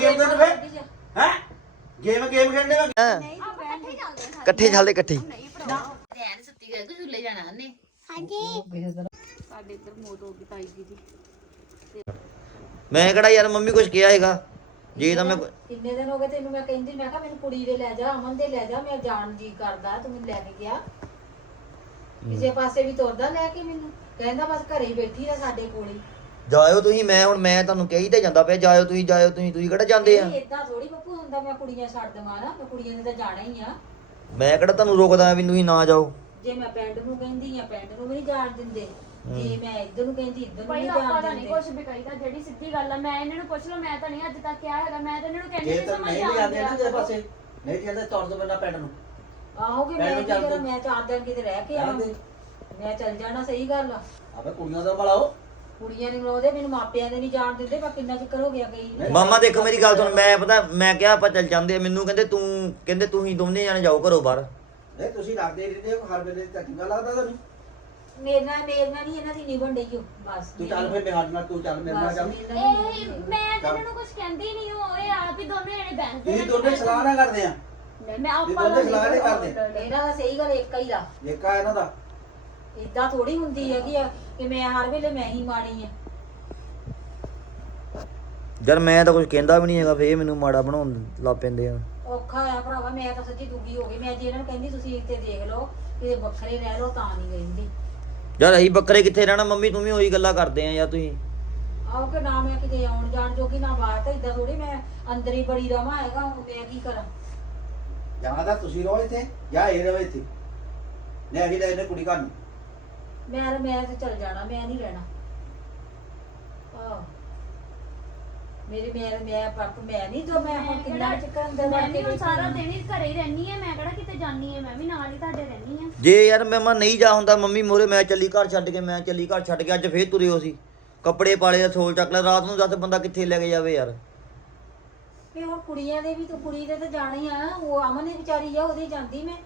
Game ਕਰਨ ਫੇ ਹੈ? ਗੇਮ ਗੇਮ ਖੇਡਣੇ ਵਾ ਹੈਂ? ਇਕੱਠੇ ਚੱਲਦੇ ਆ ਇਕੱਠੇ। ਚੱਲਦੇ ਇਕੱਠੇ ਧਿਆਨ ਸੁੱਤੀ ਗਈ ਝੂਲੇ ਜਾਣਾ ਉਹਨੇ ਸਾਡੇ ਇੱਧਰ ਮੌਤ ਹੋ ਗਈ ਤਾਈ ਜੀ ਦੀ ਮੈਂ ਕਿਹੜਾ ਯਾਰ ਮੰਮੀ ਕੁਝ ਕਿਹਾ ਹੈਗਾ ਜੇ ਤਾਂ ਮੈਂ ਕਿੰਨੇ ਦਿਨ ਹੋ ਗਏ ਤੈਨੂੰ ਮੈਂ ਕਹਿੰਦੀ ਮੈਂ ਕਿਹਾ ਮੈਨੂੰ ਕੁੜੀ ਦੇ ਲੈ ਜਾ ਅਮਨ ਦੇ ਲੈ ਜਾ ਮੈਂ ਜਾਣ ਜੀ ਕਰਦਾ ਤੂੰ ਮੈਨੂੰ ਲੈ ਕੇ ਗਿਆ। ਕਿਸੇ ਪਾਸੇ ਵੀ ਤੁਰਦਾ ਲੈ ਕੇ ਮੈਨੂੰ। ਕਹਿੰਦਾ ਬਸ ਘਰੇ ਹੀ ਬੈਠੀ ਰਹਿ ਸਾਡੇ ਕੋਲੇ ਜਾਇਓ ਤੁਸੀਂ ਮੈਂ ਹੁਣ ਮੈਂ ਤੁਹਾਨੂੰ ਕਹੀ ਤੇ ਜਾਂਦਾ ਪਿਆ ਜਾਇਓ ਤੁਸੀਂ ਜਾਇਓ ਤੁਸੀਂ ਤੁਸੀਂ ਕਿਹੜਾ ਜਾਂਦੇ ਆ? ਇਦਾਂ ਥੋੜੀ ਬੱਪੂ ਹੁੰਦਾ ਮੈਂ ਕੁੜੀਆਂ ਛੱਡ ਦਵਾਂ ਨਾ ਮੈਂ ਕੁੜੀਆਂ ਨੇ ਤਾਂ ਜਾਣਾ ਹੀ ਆ। ਮੈਂ ਕਿਹੜਾ ਤੁਹਾਨੂੰ ਰੋਕਦਾ ਵੀ ਤੁਸੀਂ ਨਾ ਜਾਓ? ਜੇ ਮੈਂ ਪਿੰਡ ਨੂੰ ਕਹਿੰਦੀ ਆ ਪਿੰਡ ਨੂੰ ਵੀ ਨਹੀਂ ਜਾਣ ਦਿੰਦੇ। ਜੇ ਮੈਂ ਇੱਧਰ ਨੂੰ ਕਹਿੰਦੀ ਇੱਧਰ ਨੂੰ ਭਾਈ ਨਹੀਂ ਆਪਾਂ ਜਾਣ ਤਾਂ ਨਹੀਂ ਦਿੰਦੇ। ਕੁਝ ਵੀ ਕਹੀਦਾ ਜਿਹੜੀ ਸਿੱਧੀ ਗੱਲ ਆ ਮੈਂ ਇਹਨਾਂ ਨੂੰ ਪੁੱਛ ਲਓ ਮੈਂ ਤਾਂ ਨਹੀਂ ਅੱਜ ਤੱਕ ਕਿਹਾ ਹੈਗਾ ਮੈਂ ਤਾਂ ਇਹਨਾਂ ਨੂੰ ਕਹਿੰਦੀ ਜੇ ਨਹੀਂ ਤਾਂ ਸਮਝ ਨਹੀਂ ਵੀ ਜਾਂਦੇ ਨਾ ਕਿਸੇ ਪਾਸੇ ਨਹੀਂ ਜਾਂਦੇ ਤੁਰ ਦੋ ਬੰਦਾ ਪਿੰਡ ਨੂੰ। ਆਹੋ ਕਿ ਪਿੰਡ ਮੈਂ ਕੀ ਕਰਾਂ ਤੂੰ। ਮੈਂ ਚਾਰ ਦਿਨ ਕਿਤੇ ਰਹਿ ਕੇ ਆਵਾਂ। ਮੈਂ ਚੱਲ ਜਾਣਾ ਸਹੀ ਗੱਲ ਆ। ਆਪੇ ਕੁੜੀਆਂ ਦਾ ਬਲਾਓ ਕੁੜੀਆਂ ਨੇ ਮਲੋਦੇ ਮੈਨੂੰ ਮਾਪਿਆਂ ਦੇ ਨਹੀਂ ਜਾਣ ਦਿੰਦੇ ਪਰ ਕਿੰਨਾ ਚਿਰ ਹੋ ਗਿਆ ਗਈ ਮਾਮਾ ਦੇਖੋ ਮੇਰੀ ਗੱਲ ਸੁਣ ਮੈਂ ਪਤਾ ਮੈਂ ਕਿਹਾ ਆਪਾਂ ਚੱਲ ਜਾਂਦੇ ਆ ਮੈਨੂੰ ਕਹਿੰਦੇ ਤੂੰ ਕਹਿੰਦੇ ਤੁਸੀਂ ਦੋਨੇ ਜਾਣੇ ਜਾਓ ਘਰੋਂ ਬਾਹਰ। ਨਹੀਂ ਤੁਸੀਂ ਲੱਗਦੇ ਰਹਿੰਦੇ ਹੋ ਹਰ ਵੇਲੇ ਤਾਂ ਚੰਗਾ ਲੱਗਦਾ ਤੁਹਾਨੂੰ। ਮੇਰੇ ਨਾਲ ਮੇਰੇ ਨਾਲ ਨਹੀਂ ਇਹਨਾਂ ਦੀ ਨਿਭਣ ਡਈ ਓ ਬਸ। ਤੂੰ ਚੱਲ ਫੇ ਮੇਰੇ ਨਾਲ ਤੂੰ ਚੱਲ ਮੇਰੇ ਨਾਲ ਬਸ ਚੱਲ। ਮੇਰੇ ਨਾਲ ਹੀ ਇਹ ਮੈਂ ਤਾਂ ਇਹਨਾਂ ਨੂੰ ਕੁਝ ਕਹਿੰਦੀ ਨਹੀਂ ਉਹ ਇਹ ਆਪ ਹੀ ਦੋਨੇ ਜਣੇ ਬੈਠਦੇ ਤੁਸੀਂ ਦੋਨੇ ਸਲਾਹ ਨਾ ਕਰਦੇ ਆ। ਨਹੀਂ ਮੈਂ ਇਹ ਆਪਾਂ ਦੋਨੇ ਸਲਾਹ ਨਹੀਂ ਕਰਦੇ। ਇਹਨਾਂ ਦਾ ਸਹੀ ਗੱਲ ਇੱਕ ਹੀ ਦਾ। ਇੱਕ ਆ ਇਹਨਾਂ ਦਾ। ਇਦਾਂ ਥੋੜੀ ਹੁੰਦੀ ਹੈਗੀ ਆ। ਕਿ ਮੈਂ ਹਰ ਵੇਲੇ ਮੈਂ ਹੀ ਮਾੜੀ ਆ। ਯਾਰ ਮੈਂ ਤਾਂ ਕੁਝ ਕਹਿੰਦਾ ਵੀ ਨਹੀਂ ਹੈਗਾ ਫੇਰ ਮੈਨੂੰ ਮਾੜਾ ਬਣਾਉਣ ਲੱਗ ਪੈਂਦੇ ਆ। ਔਖਾ ਆ ਭਰਾਵਾ ਮੈਂ ਤਾਂ ਸੱਚੀ ਦੁਖੀ ਹੋ ਗਈ। ਮੈਂ ਜੇ ਇਹਨਾਂ ਨੂੰ ਕਹਿੰਦੀ ਤੁਸੀਂ ਇੱਥੇ ਦੇਖ ਲਓ ਕਿ ਵੱਖਰੇ ਰਹਿ ਲਓ ਤਾਂ ਨਹੀਂ ਕਹਿੰਦੀ। ਯਾਰ ਅਸੀਂ ਬੱਕਰੇ ਕਿੱਥੇ ਰਹਿਣਾ? ਮੰਮੀ ਤੂੰ ਵੀ ਉਹੀ ਗੱਲਾਂ ਕਰਦੇ ਆ ਯਾਰ ਤੁਸੀਂ? ਆਓ ਕਿ ਨਾ ਮੈਂ ਕਿਤੇ ਆਉਣ ਜਾਣ ਜੋਗੀ ਨਾ ਬਾਹਰ ਤਾਂ ਇਦਾਂ ਥੋੜੀ ਮੈਂ ਅੰਦਰ ਹੀ ਬੜੀ ਰਵਾਂ ਹੈਗਾ ਹੁਣ ਮੈਂ ਕੀ ਕਰਾਂ? ਜਾਂ ਤਾਂ ਤੁਸੀਂ ਰਹੋ ਇੱਥੇ ਜਾਂ ਇਹ ਰਹੋ ਇੱਥੇ। ਨਹੀਂ ਅਸੀਂ ਲੈ ਇਹਨੇ ਕੁੜੀ ਘਰ ਨੂੰ। ਮੈਂ ਮੈਂ ਤੇ ਚਲ ਜਾਣਾ ਮੈਂ ਨਹੀਂ ਰਹਿਣਾ। ਮੇਰੀ ਮੈਂ ਮੈਂ ਪਾਪ ਮੈਂ ਨਹੀਂ ਜੋ ਮੈਂ ਹੁਣ ਕਿੰਨਾ ਚਿਕਨ ਅੰਦਰ ਮੈਂ ਵੜ ਕੇ ਵੀ ਹੁਣ ਸਾਰਾ। ਦਿਨ ਹੀ ਘਰੇ ਹੀ ਰਹਿਣੀ ਆ ਮੈਂ ਕਿਹੜਾ ਕਿਤੇ ਜਾਣੀ ਆ ਮੈਂ ਵੀ ਨਾਲ ਹੀ ਤੁਹਾਡੇ ਰਹਿਣੀ ਆ ਜੇ ਯਾਰ ਮੈਂ ਮਾ ਨਹੀਂ ਜਾ ਹੁੰਦਾ ਮੰਮੀ ਮੋਰੇ ਮੈਂ ਚੱਲੀ ਘਰ ਛੱਡ ਕੇ ਮੈਂ ਚੱਲੀ ਘਰ ਛੱਡ ਕੇ ਅੱਜ ਫੇਰ ਤੁਰੇ ਹੋ ਸੀ। ਕੱਪੜੇ ਪਾਲੇ ਸੋਲ ਚੱਕ ਲੈ ਰਾਤ ਨੂੰ ਦੱਸ ਬੰਦਾ ਕਿੱਥੇ ਲੈ ਕੇ ਜਾਵੇ ਯਾਰ। ਵੀ ਹੁਣ ਕੁੜੀਆਂ ਦੇ ਵੀ ਤੂੰ ਕੁੜੀ ਦੇ ਤਾਂ ਜਾਣਾ ਹੀ ਆ ਉਹ ਅਮਨ ਦੀ ਵਿਚਾਰੀ ਆ ਉਹਦੇ ਜਾਂਦੀ ਮੈਂ।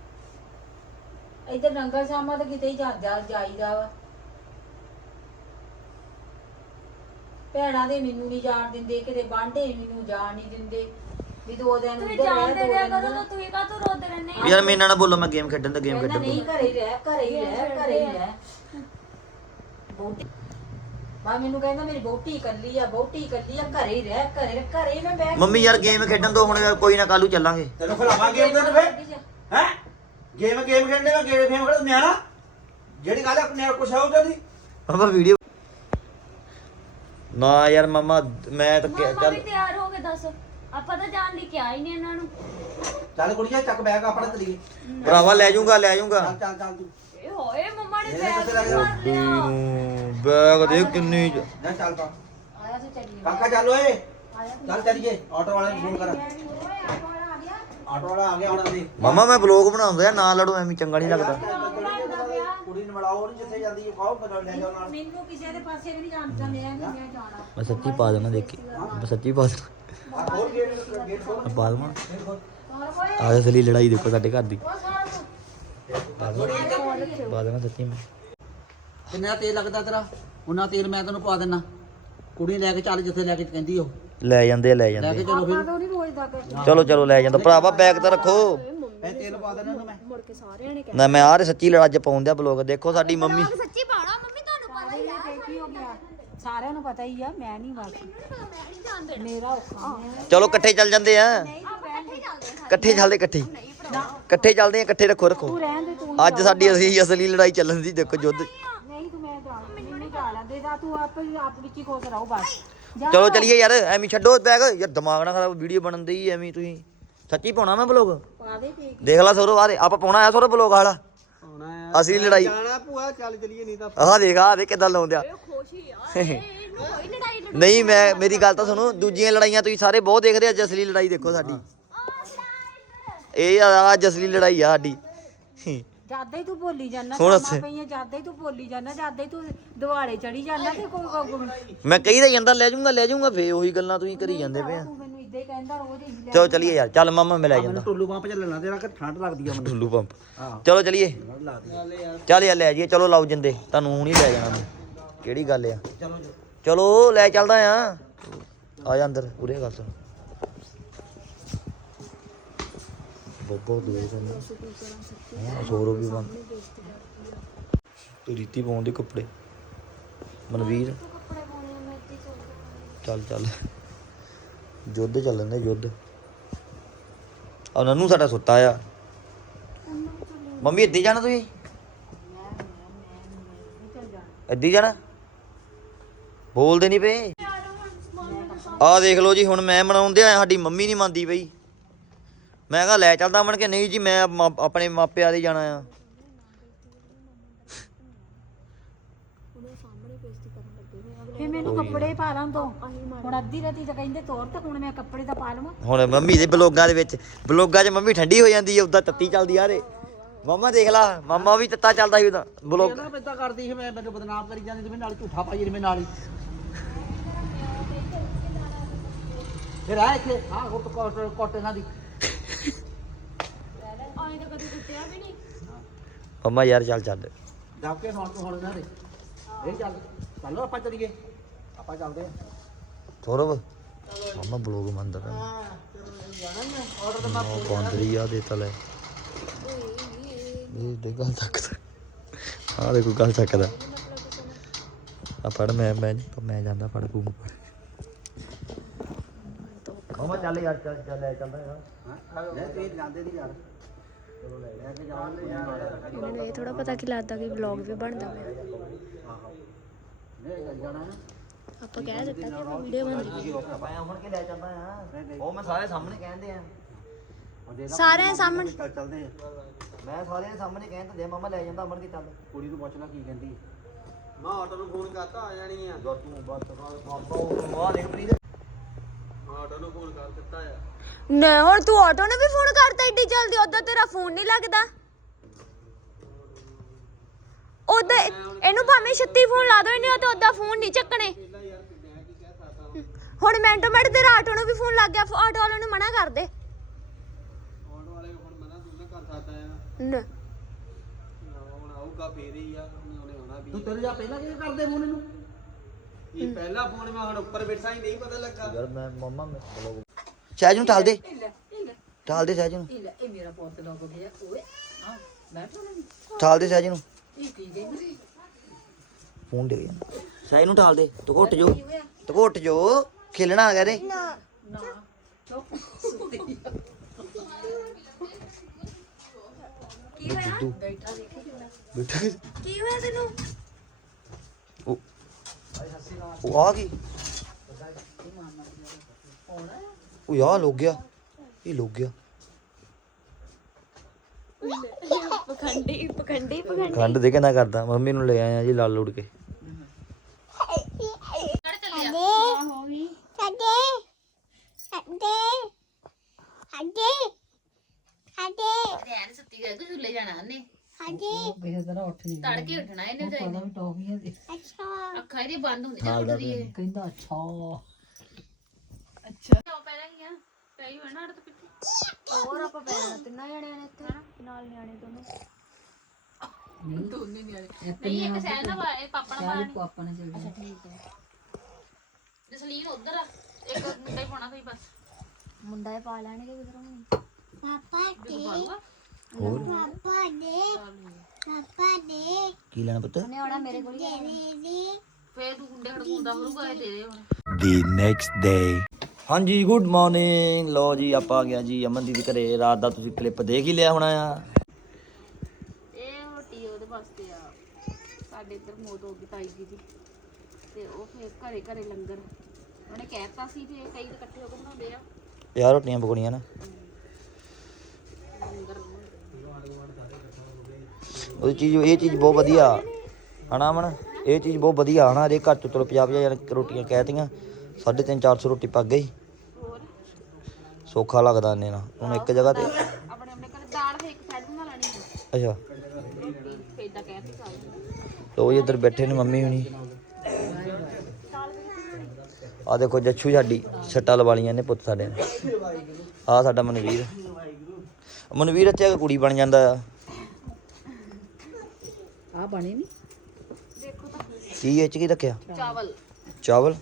ਇੱਧਰ ਨੰਗਲ ਸ਼ਾਮਾ ਤਾਂ ਕਿਤੇ ਹੀ ਜਾ ਜਾ- ਜਾਈਦਾ ਵਾ। ਭੈਣਾਂ ਦੇ ਮੈਨੂੰ ਨਹੀਂ ਜਾਣ ਦਿੰਦੇ ਕਿਤੇ ਬਾਂਢੇ ਮੈਨੂੰ ਜਾਣ ਨਹੀਂ ਦਿੰਦੇ। ਵੀ ਦੋ ਦਿਨ ਤੁਸੀਂ ਉੱਧਰ ਰਹਿ ਦੇ ਦੋ ਦਿਆ ਦਿਨ ਕਰੋ। ਤਾਂ ਤੁਸੀਂ ਕਾਹਤੋਂ ਰੋਦੇ ਰਹਿੰਦੇ ਆ ਯਾਰ ਮੇਰੇ ਨਾਲ ਨਾ ਬੋਲੋ ਮੈਂ ਗੇਮ ਖੇਡਣ ਦਾ ਗੇਮ ਕਹਿੰਦਾ ਖੇਡਣ ਨਹੀਂ ਦਾ ਘਰੇ ਹੀ ਰਹਿ ਘਰੇ ਹੀ ਰਹਿ ਘਰੇ ਹੀ ਰਹਿ। ਬਹੁਤੀ ਬਾ ਮੈਨੂੰ ਕਹਿੰਦਾ ਮੇਰੀ ਬਹੁਤੀ ਇਕੱਲੀ ਆ ਬਹੁਤੀ ਇਕੱਲੀ ਆ ਘਰੇ ਹੀ ਰਹਿ ਘਰੇ ਘਰੇ ਮੈਂ ਬੈਠ ਮੰਮੀ ਯਾਰ ਗੇਮ ਖੇਡਣ ਤੋਂ ਹੁਣ ਯਾਰ ਕੋਈ ਨਾ ਕੱਲੂ ਚੱਲਾਂਗੇ। ਤੈਨੂੰ ਖਿਲਾਵਾਂ ਗੇਮ ਕਰਨ ਫੇ ਹੈ? ਗੇਮ ਗੇਮ ਖੇਡਣੇ ਵਾ ਗੇਮ ਗੇਮ ਖੇਡ ਨਿਆਣਾ। ਜਿਹੜੀ ਗੱਲ ਆਪਣੇ ਕੁਛ ਹੈ ਨਹੀਂ ਆਪਾਂ ਵੀਡੀਓ ਨਾ ਯਾਰ ਮਮਾ ਮੈਂ ਤਾਂ ਕਿਹਾ- ਮਾਮਾ ਵੀ ਚੱਲ ਤਿਆਰ ਹੋ ਕੇ ਦੱਸ। ਆਪਾਂ ਤਾਂ ਜਾਣ ਲਈ ਕਿਹਾ ਹੀ ਨਹੀਂ ਇਹਨਾਂ ਨੂੰ। ਚੱਲ ਕੁੜੀਆਂ ਚੱਕ ਬੈਗ ਆਪਣਾ ਚਲੀਏ ਭਰਾਵਾ ਲੈ ਜਾਊਂਗਾ ਲੈ ਜਾਊਂਗਾ। ਚੱਲ ਚੱਲ ਚੱਲ ਤੂੰ। ਇਹ ਹੋਏ ਮੰਮਾ ਨੇ ਬੈਗ ਕਿੱਥੇ ਲੱਗ ਮਾਰ ਲਿਆ। ਨੂੰ ਬੈਗ ਦੇ ਕਿੰਨੀ ਜ- ਜਾ ਚੱਲ ਪਾ। ਆਇਆ ਸੀ ਚੱਲੀ ਕਾਕਾ ਚੱਲ ਓਏ। ਚੱਲ ਚੱਲੀਏ। ਆਟੋ ਵਾਲੇ ਨੂੰ ਫੋਨ ਕਰ। ਆਟੋ ਵਾਲਾ ਆ ਗਿਆ ਆ ਹੁਣ ਅਸੀਂ। ਮਾਮਾ ਮੈਂ ਬਲੌਗ ਬਣਾਉਂਦਾ ਨਾ ਲੜੋ ਐਵੇਂ ਚੰਗਾ ਨਹੀਂ ਲੱਗਦਾ। ਕੁੜੀ ਨੂੰ ਮਿਲਾਓ ਨਹੀਂ ਜਿੱਥੇ ਜਾਂਦੀ ਹੈ ਖਾਓ ਫਿਰ ਲੈ ਜਾਓ ਨਾਲ। ਮੈਨੂੰ ਕਿਸੇ ਦੇ ਪਾਸੇ ਵੀ ਨਹੀਂ ਜਾਣ ਦਿੰਦਾ ਮੈਂ ਨਹੀਂ ਮੈਂ ਜਾਣਾ। ਮੈਂ ਸੱਚੀ ਪਾ ਦੇਣਾ ਦੇਖੀ। ਮੈਂ ਸੱਚੀ ਪਾ ਦੇਣਾ। ਆ ਹੋਰ ਗੇਟ ਗੇਟ ਖੋਲ। ਮੈਂ ਪਾ ਦੇਵਾਂ ਗੇਟ ਖੋਲ ਹੋਰ ਓਏ ਆਹ ਅਸਲੀ ਲੜਾਈ ਦੇਖੋ ਸਾਡੇ ਘਰ ਦੀ। ਉਹ ਸਾਰ ਪਾ ਦੇਵਾਂ ਪਾ ਦੇਵਾਂ ਸੱਚੀ ਮੈਂ। ਕਿੰਨਾ ਤੇਲ ਲੱਗਦਾ ਤੇਰਾ? ਉਹਨਾਂ ਤੇਲ ਮੈਂ ਤੈਨੂੰ ਪਵਾ ਦੇਣਾ ਕੁੜੀ ਲੈ ਕੇ ਚੱਲ ਜਿੱਥੇ ਲੈ ਕੇ ਕਹਿੰਦੀ ਉਹ। ਲੈ ਜਾਂਦੇ ਆ, ਲੈ ਲੈ ਜਾਂਦੇ ਕੇ ਆ। ਚਲੋ ਫਿਰ। ਚਲੋ ਚਲੋ ਲੈ ਜਾਂਦਾ। ਭਰਾਵਾ ਬੈਗ ਤਾਂ ਰੱਖੋ। ਤੇਲ ਦੇਣਾ ਉਹਨੂੰ ਮੈਂ। ਮੁੜ ਕੇ ਸਾਰਿਆਂ ਨੇ ਨਾ ਮੈਂ ਆਹ ਸੱਚੀ ਲੜਾ ਅੱਜ ਪਾਉਂਦਿਆ ਬਲੌਗ ਦੇਖੋ ਸਾਡੀ ਮੰਮੀ। ਕਿਹਾ ਸੱਚੀ ਪਾਣਾ ਮੰਮੀ ਤੁਹਾਨੂੰ ਪਤਾ ਹੀ ਆ। ਕੀ ਹੋ ਗਿਆ। ਸਾਰਿਆਂ ਨੂੰ ਪਤਾ ਹੀ ਆ ਮੈਂ ਨਹੀਂ ਬਸ ਮੈਂ ਨਹੀਂ ਜਾਣ ਦੇਣਾ। ਮੇਰਾ ਔਖਾ ਹੈ। ਚਲੋ ਇਕੱਠੇ ਚੱਲ ਜਾਂਦੇ ਆ। ਆਪਾਂ ਇਕੱਠੇ ਚੱਲਦੇ ਇਕੱਠੇ ਚੱਲਦੇ ਇਕੱਠੇ। ਇਕੱਠੇ ਚੱਲਦੇ ਆ ਇਕੱਠੇ ਰੱਖੋ ਰੱਖੋ। ਰਹਿਣ ਦੇ ਤੂੰ ਅੱਜ ਸਾਡੀ ਅਸੀਂ ਅਸਲੀ ਲੜਾਈ ਚੱਲਣ ਦੀ ਦੇਖੋ ਯੁੱਧ ਨਹੀਂ ਤੂੰ ਮੈਂ ਜਾ ਮੈਨੂੰ ਨਹੀਂ ਜਾ ਲੈਂਦੇ ਦਾ। ਤੂੰ ਆਪ ਆਪ ਵਿੱਚ ਹੀ ਖੁਸ਼ ਰਹੋ ਬਸ। ਜਾ ਚਲੋ ਚਲੀਏ ਯਾਰ ਐਵੇਂ ਛੱਡੋ ਬੈਗ ਯਾਰ ਦਿਮਾਗ ਨਾ ਖਰਾਬ ਵੀਡੀਓ ਬਣਨ ਦੀ ਐਵੇਂ ਤੁਸੀਂ। ਸੱਚੀ ਪਾਉਣਾ ਮੈਂ ਬਲੌਗ ਦੇਖ ਲੈ ਸੋਰੋ ਬਾਰੇ ਆਪਾਂ ਪਾਉਣਾ ਆ ਸੋਰੋ ਬਲੌਗ ਵਾਲਾ? ਆਉਣਾ ਅਸਲੀ ਲੜਾਈ ਜਾਣਾ ਭੂਆ ਚੱਲ ਚਲੀਏ ਨਹੀਂ ਤਾਂ ਆਹ ਦੇਖ ਆਹ ਦੇਖ ਕਿਦਾਂ ਲਾਉਂਦਿਆ ਖੁਸ਼ੀ ਆ ਇਹਨੂੰ ਕੋਈ ਲੜਾਈ ਲੜੂ ਨਹੀਂ ਮੈਂ ਮੇਰੀ ਗੱਲ ਤਾਂ ਸੁਣੋ ਦੂਜੀਆਂ ਲੜਾਈਆਂ ਤੁਸੀਂ ਸਾਰੇ ਬਹੁਤ ਦੇਖਦੇ ਆ ਅੱਜ ਅਸਲੀ ਲੜਾਈ ਦੇਖੋ ਸਾਡੀ। ਇਹ ਆ ਅੱਜ ਅਸਲੀ ਲੜਾਈ ਆ ਸਾਡੀ। ਜ਼ਿਆਦਾ ਹੀ ਤੂੰ ਭੋਲੀ ਜਾਂਦਾ ਹੁਣ ਅਸੀਂ- ਪਈਆਂ ਜ਼ਿਆਦਾ ਹੀ ਤੂੰ ਭੋਲੀ ਜਾਂਦਾ ਜ਼ਿਆਦਾ ਹੀ ਤੂੰ ਦਿਵਾਲੇ ਚੜੀ ਜਾਂਦਾ ਤੇ ਕੋਈ ਕੋਈ ਮੈਂ ਕਹੀ ਤਾਂ ਜਾਂਦਾ ਲੈ ਜਾਊਂਗਾ ਲੈ ਜਾਊਂਗਾ ਫੇ ਉਹੀ ਗੱਲਾਂ ਤੁਸੀਂ ਕਰੀ ਜਾਂਦੇ ਪਏ ਆ। ਤੂੰ ਮੈਨੂੰ ਇਦਾਂ ਹੀ ਕਹਿੰਦਾ ਰੋਜ਼ ਹੀ ਲੈ ਚਲੋ ਚਲੀਏ ਯਾਰ ਚੱਲ ਮਾਮਾ ਮੈਂ ਲੈ ਜਾਂਦਾ। ਟੁੱਲੂ ਪੰਪ ਚੱਲਣਾ ਤੇਰਾ ਕਿ ਠੰਡ ਲੱਗਦੀ ਆ ਮੈਨੂੰ। ਟੁੱਲੂ ਪੰਪ। ਹਾਂ ਚਲੋ ਚਲੀਏ। ਲੱਗਦੀ ਚੱਲ ਯਾਰ ਲੈ ਜਾਈਏ ਚਲੋ ਲਾਓ ਜਿੰਦੇ ਤੁਹਾਨੂੰ ਹੁਣ ਹੀ ਲੈ ਜਾਣਾ ਮੈਂ। ਕਿਹੜੀ ਗੱਲ ਆ? ਚਲੋ ਜੀ। ਚਲੋ ਲੈ ਚੱਲਦਾ ਆ। ਆ ਜਾ ਅੰਦਰ ਪੂਰੇ ਗੱਲ ਸੁਣ। ਬੱਬਾ ਦੂਰ ਜਾਂਦਾ ਹਾਂ ਸੌਰਵ ਵੀ ਬੰਦ। ਤੂੰ ਰੀਤੀ ਪਾਉਂਦੀ ਕੱਪੜੇ। ਮਨਵੀਰ। ਚੱਲ ਚੱਲ। ਯੁੱਧ ਚੱਲਣ ਦੇ, ਯੁੱਧ। ਆ ਨਨੂ ਸਾਡਾ ਸੁੱਤਾ ਆ। ਮੰਮੀ ਇੱਦੀ ਜਾਣਾ ਤੁਸੀਂ? ਇੱਦੀ ਜਾਣਾ? ਬੋਲਦੇ ਨਹੀਂ ਪਏ। ਆ ਦੇਖ ਲਓ ਜੀ, ਹੁਣ ਮੈਂ ਮਨਾਉਂਦੇ ਆ ਸਾਡੀ ਮੰਮੀ ਨਹੀਂ ਮੰਨਦੀ ਪਈ। ਮੈਂ ਕਹਾ ਲੈ ਚੱਲਦਾ ਮਣ ਕੇ ਨਹੀਂ ਜੀ ਮੈਂ ਆਪਣੇ ਮਾਪਿਆਂ ਦੇ ਜਾਣਾ ਆ। ਫੇ ਮੈਨੂੰ ਕੱਪੜੇ ਪਾ ਲਾਂ ਤੋਂ ਹੁਣ ਅੱਧੀ ਰਾਤੀ ਤਾਂ ਕਹਿੰਦੇ ਤੋਰ ਤੇ ਹੁਣ ਮੈਂ ਕੱਪੜੇ ਤਾਂ ਪਾ ਲਵਾਂ। ਹੁਣ ਮੰਮੀ ਦੇ ਬਲੋਗਾਂ ਦੇ ਵਿੱਚ ਬਲੋਗਾਂ 'ਚ ਮੰਮੀ ਠੰਡੀ ਹੋ ਜਾਂਦੀ ਹੈ ਉਦਾਂ ਤੱਤੀ ਚੱਲਦੀ ਆ ਰੇ ਮਾਮਾ ਦੇਖ ਲਾ ਮਾਮਾ ਵੀ ਤੱਤਾ ਚੱਲਦਾ ਸੀ ਉਦਾਂ ਬਲੋਗ। ਕਹਿੰਦਾ ਪੈਦਾ ਕਰਦੀ ਸੀ ਮੈਂ ਮੈਨੂੰ ਬਦਨਾਮ ਕਰੀ ਜਾਂਦੀ ਤੇ ਮੈਂ ਨਾਲ ਝੂਠਾ ਪਾਈ ਜਿਵੇਂ ਨਾਲ ਹੀ। ਫਿਰ ਆ ਇੱਥੇ ਹਾਂ ਉਹ ਕੋਟ ਕੋਟ ਇਹਨਾਂ ਦੀ। ਮੰਮਾ ਯਾਰ ਚੱਲ ਚੱਲ। ਦੱਬ ਕੇ ਹੁਣ ਤੋਂ ਹੁਣ ਇਹਨਾਂ ਦੇ। ਇਹ ਚੱਲ ਚੱਲੋ ਆਪਾਂ ਚੱਲੀਏ। ਆਪਾਂ ਚੱਲਦੇ ਆ ਥੋਰਵ ਮੰਮਾ ਬਲੋਗ ਮੰਨਦਾ ਪਿਆ ਆਰਡਰ ਤਾਂ ਨਾ ਪੌਂਦਰੀ ਆ ਦੇ ਤਲੇ ਇਹ ਦੇ ਗੱਲ ਚੱਕਦਾ ਆ ਦੇਖੋ ਗੱਲ ਚੱਕਦਾ ਆ ਫੜ ਮੈਂ ਮੈਂ ਮੈਂ ਜਾਂਦਾ ਫੜ ਤੂੰ ਮਾਮਾ ਚੱਲ ਯਾਰ ਚੱਲ ਚੱਲ ਚੱਲਦਾ ਯਾਰ ਹਾਂ। ਇਹ ਜਾਂਦੇ ਨਹੀਂ ਯਾਰ। ਮੈਨੂੰ ਇਹ ਥੋੜਾ ਪਤਾ ਕਿ ਲੱਗਦਾ ਕਿ ਵਲੌਗ ਵੀ ਬਣਦਾ ਪਿਆ ਆਪਾਂ ਕਹਿ ਦਿੱਤਾ ਕਿ ਆਪਾਂ ਵੀਡੀਓ ਬਣ ਰਹੀ ਹੈ ਮੈਂ ਹੁਣ ਕੇ ਲੈ ਚੱਲਦਾ ਆ ਉਹ ਮੈਂ ਸਾਰੇ ਸਾਹਮਣੇ ਕਹਿੰਦੇ ਆ। ਸਾਰਿਆਂ ਸਾਹਮਣੇ ਚੱਲ ਚੱਲਦੇ ਆ। ਮੈਂ ਸਾਰਿਆਂ ਦੇ ਸਾਹਮਣੇ ਕਹਿੰਦੇ ਦੇ ਮਾਮਾ ਲੈ ਜਾਂਦਾ ਅਮਰ ਕੇ ਚੱਲ। ਕੁੜੀ ਨੂੰ ਪੁੱਛ ਲੈ ਕੀ ਕਹਿੰਦੀ ਮੈਂ ਆਟੋ ਨੂੰ ਫੋਨ ਕਰਤਾ ਆ ਜਾਣੀ ਆ। ਜੋ ਤੂੰ ਬਸ ਮਾਪਾ ਉਹ ਆ ਦੇਖ ਪ੍ਰੀਤ। ਆਟੋ ਨੂੰ ਫੋਨ ਕਰ ਦਿੱਤਾ ਆ। ਨਾ ਹੁਣ ਤੂੰ ਆਟੋ ਨੂੰ ਵੀ ਫੋਨ ਕਰਤਾ ਏਡੀ ਜਲਦੀ ਉਦੋਂ ਤੇਰਾ ਫੋਨ ਨਹੀਂ ਲੱਗਦਾ। ਉਦੋਂ ਇਹਨੂੰ ਭਾਵੇਂ 36 ਫੋਨ ਲਾ ਦੋ ਇਹਨੇ ਉਹ ਤਾਂ ਉਦਾਂ ਫੋਨ ਨਹੀਂ ਚੱਕਣੇ। ਹੁਣ ਮਿੰਟੋ ਮਿੰਟ ਤੇਰਾ ਆਟੋ ਨੂੰ ਵੀ ਫੋਨ ਲੱਗ ਗਿਆ ਆਟੋ ਵਾਲੇ ਨੂੰ ਮਨਾ ਕਰ ਦੇ। ਆਟੋ ਵਾਲੇ ਹੁਣ ਮਨਾ ਤੂੰ ਨਾ ਕਰ ਸਕਦਾ ਆ। ਨਾ। ਹੁਣ ਆਊਗਾ ਫੇਰ ਹੀ ਆ ਉਹਨੇ ਆਉਣਾ ਵੀ ਤੂੰ ਤੇਰੇ ਜਾ ਪਹਿਲਾਂ ਕਿਵੇਂ ਕਰਦੇ ਫੋਨ ਇਹਨੂੰ? ਇਹ ਪਹਿਲਾ ਫੋਨ ਮੈਂ ਹੁਣ ਉੱਪਰ ਬੈਠਾ ਹੀ ਨਹੀਂ ਪਤਾ ਲੱਗਾ। ਯਾਰ ਮੈਂ ਮਾਮਾ ਮੈਂ ਬਲੋਗ ਸਹਿਜ ਨੂੰ ਟਾਲ ਦੇ। ਟਾਲ ਦੇ ਸਹਿਜ ਨੂੰ। ਇਹ ਮੇਰਾ ਪੁੱਤ ਲੋਕ ਗਿਆ ਓਏ ਹਾਂ ਮੈਂ ਤਾਂ ਟਾਲ ਦੇ ਸਹਿਜ ਨੂੰ। ਇਹ ਕੀ ਫੋਨ ਦੇ ਗਿਆ। ਸਹਿਜ ਨੂੰ ਟਾਲ ਦੇ ਤੂੰ ਘੁੱਟ ਜੋ। ਤੂੰ ਘੁੱਟ ਜੋ ਖੇਲਣਾ ਆ ਗਿਆ ਰੇ ਦੁੱਧੂ ਬੈਠਾ ਕੀ ਹੋਇਆ ਤੈਨੂੰ? ਉਹ ਉਹ ਆ ਗਈ। ਉਹ ਯਾ ਲੁੱਗ ਗਿਆ। ਇਹ ਲੁੱਗ ਗਿਆ। ਪਖੰਡੀ ਪਖੰਡੀ ਪਖੰਡੀ। ਖੰਡ ਦੇ ਕੇ ਨਾ ਕਰਦਾ? ਮੰਮੀ ਨੂੰ ਲੈ ਆਇਆ ਜੀ ਲਾਲ ਉੜ ਕੇ। ਕੱਢ ਚੱਲਿਆ ਹੋ ਗਈ ਧਿਆਨ ਸੁੱਤੀ ਗਈ ਕਿ ਝੁੱਲੇ ਜਾਣਾ ਉਹਨੇ ਕਿਸੇ ਤਰ੍ਹਾਂ ਉੱਠ ਨਹੀਂ ਤੜਕੇ ਉੱਠਣਾ ਇਹਨੇ ਵਿਚਾਰੀ ਨੇ ਵੀ ਟੋਪੀਆਂ ਦੇ। ਅੱਖਾਂ ਇਹਦੀ ਬੰਦ ਹੁੰਦੀਆਂ ਉੱਠਦੀ ਏ ਕਹਿੰਦਾ ਅੱਛਾ। ਪਈ ਹੋਣਾ ਅੜ ਪਿੱਛੇ ਹੋਰ ਆਪਾਂ ਪੈਣਾ ਤਿੰਨਾਂ ਜਣਿਆਂ ਨੇ ਇੱਥੇ ਨਾਲ ਨਿਆਣੇ ਦੋਨੋਂ ਨਹੀਂ ਇੱਕ ਸੈਨ ਨਾ ਇਹ ਪਾਪਾ ਨਾਲ ਚੱਲ ਪਾਪਾ ਨੇ ਚੱਲ ਜਾਣਾ ਠੀਕ ਹੈ। ਜਸਲੀਨ ਉਧਰ ਆ ਇੱਕ ਮੁੰਡਾ ਹੀ ਪਾਉਣਾ ਕੋਈ ਬਸ। ਮੁੰਡਾ ਇਹ ਪਾ ਲੈਣਗੇ ਕਿਧਰੋਂ ਹੁਣ? ਪਾਊਗਾ ਹੋਰ? ਕੀ ਲੈਣਾ ਪੁੱਤ? ਉਹਨੇ ਆਉਣਾ ਮੇਰੇ ਕੋਲ ਹੀ ਫੇਰ ਤੂੰ ਗੁੰਡੇ ਖੜਕੂੰਦਾ ਹੋਊਗਾ ਇਹ ਦੇ ਦੇ ਹੁਣ। ਦੀ ਨੈਕਸਟ ਡੇ ਹਾਂਜੀ ਗੁੱਡ ਮਾਰਨਿੰਗ ਲੋ ਜੀ ਆਪਾਂ ਆ ਗਿਆ ਜੀ ਅਮਨ ਦੀ ਘਰੇ। ਰਾਤ ਦਾ ਤੁਸੀਂ ਕਲਿੱਪ ਦੇਖ ਹੀ ਲਿਆ ਹੋਣਾ ਆ। ਇਹ ਰੋਟੀ ਉਹਦੇ ਵਾਸਤੇ ਆ। ਸਾਡੇ ਇੱਧਰ ਮੌਤ ਹੋ ਗਈ ਤਾਈ ਜੀ ਦੀ। ਤੇ ਉਹ ਫਿਰ ਘਰੇ ਘਰੇ ਲੰਗਰ। ਉਹਨੇ ਕਹਿਤਾ ਸੀ ਵੀ ਕਈ ਤਾਂ ਇਕੱਠੇ ਹੋ ਕੇ ਬਣਾਉਂਦੇ ਆ। ਯਾਰ ਰੋਟੀਆਂ ਪਕੌੜੀਆਂ ਨਾ। ਲੰਗਰ। ਉਹ ਚੀਜ਼ ਇਹ ਚੀਜ਼ ਬਹੁਤ ਵਧੀਆ। ਹਨਾ ਅਮਨ? ਇਹ ਚੀਜ਼ ਬਹੁਤ ਵਧੀਆ। ਹਨਾ ਜੇ ਘਰ ਤੋਂ ਚਲੋ 50 50 ਰੋਟੀਆਂ ਕਹਿਤੀਆਂ। 350 400 ਰੋਟੀ ਪੱਕ ਗਈ। ਹੋਰ ਸੌਖਾ ਲੱਗਦਾ ਇੰਨੇ ਨਾਲ। ਹੁਣ ਇੱਕ ਜਗ੍ਹਾ ਤੇ ਆਪਣੇ ਆਪਣੇ ਘਰੇ ਦਾਲ ਫੇਕ ਸਾਈਡ ਬਣਾ ਲੈਣੀ ਹੈ ਅੱਛਾ। ਰੋਟੀ ਫੇਦਾ ਕਹਿ ਤੀ ਸਾਲ ਲੋ ਜੀ ਇੱਧਰ ਬੈਠੇ ਨੇ ਮੰਮੀ ਹੁਣੀ। ਆ ਦੇਖੋ ਜੱਛੂ ਸਾਡੀ ਛੱਟਾ ਲਵਾ ਲੀਆਂ ਨੇ ਪੁੱਤ ਸਾਡੇ ਨੇ। ਆ ਸਾਡਾ ਮਨਵੀਰ। ਮਨਵੀਰ ਇੱਥੇ ਆ ਕੇ ਕੁੜੀ ਬਣ ਜਾਂਦਾ ਆ। ਆ ਬਣੀ ਨਹੀਂ ਦੇਖੋ ਤਾਂ। ਕੀ ਇਹ ਚ ਕੀ ਰੱਖਿਆ? ਚਾਵਲ। ਚਾਵਲ।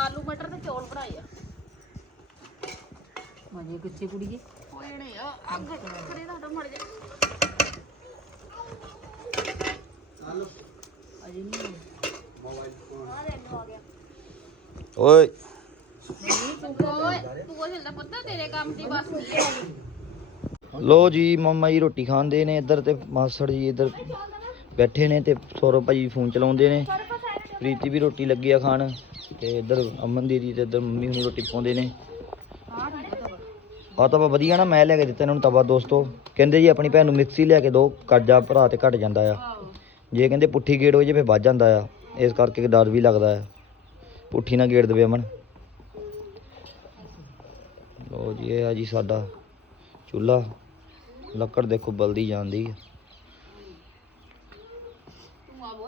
ਆਲੂ ਮਟਰ ਤੇ ਚੌਲ ਬਣਾਏ ਆ। ਮਜੇ ਗੁੱਚੇ ਕੁੜੀਏ ਹੋਏ ਨੇ ਆ ਅੱਗ ਕਰੇ ਦਾ ਮੜ ਜਾ ਅਜੇ ਨਹੀਂ ਓਏ। ਤੂੰ ਓਏ ਤੂੰ ਉਹ ਚੱਲਦਾ ਪੁੱਤ ਤੇਰੇ ਕੰਮ ਦੀ ਬਸ ਨਹੀਂ ਹੈ ਲੋ ਜੀ ਮੰਮਾ ਜੀ ਰੋਟੀ ਖਾਂਦੇ ਨੇ ਇੱਧਰ ਤੇ ਮਾਸੜ ਜੀ ਇੱਧਰ ਬੈਠੇ ਨੇ ਤੇ ਸੌਰਵ ਭਾਈ ਫੋਨ ਚਲਾਉਂਦੇ ਨੇ। ਪ੍ਰੀਤੀ ਵੀ ਰੋਟੀ ਲੱਗੀ ਆ ਖਾਣ ਤੇ ਇੱਧਰ ਅਮਨ ਦੀਦੀ ਤੇ ਇੱਧਰ ਮੰਮੀ ਹੁਣੀ ਰੋਟੀ ਪਾਉਂਦੇ ਨੇ। ਆ ਤਵਾ ਵਧੀਆ ਨਾ, ਮੈਂ ਲੈ ਕੇ ਦਿੱਤਾ ਇਹਨਾਂ ਨੂੰ ਤਵਾ ਦੋਸਤੋ। ਕਹਿੰਦੇ ਜੀ ਆਪਣੀ ਭੈਣ ਨੂੰ ਮਿਕਸੀ ਲੈ ਕੇ ਦੋ, ਕਰਜ਼ਾ ਭਰਾ ਤੇ ਘਟ ਜਾਂਦਾ ਆ। ਜੇ ਕਹਿੰਦੇ ਪੁੱਠੀ ਗੇੜ ਹੋ ਜੇ ਫੇ ਵੱਜ ਜਾਂਦਾ ਆ। ਇਸ ਕਰਕੇ ਡਰ ਵੀ ਲੱਗਦਾ ਆ। ਪੁੱਠੀ ਨਾ ਗੇੜ ਦੇਵੇ ਅਮਨ। ਲੋ ਜੀ, ਇਹ ਆ ਜੀ ਸਾਡਾ ਚੁੱਲ੍ਹਾ। ਲੱਕੜ ਦੇਖੋ ਬਲਦੀ ਜਾਂਦੀ ਹੈ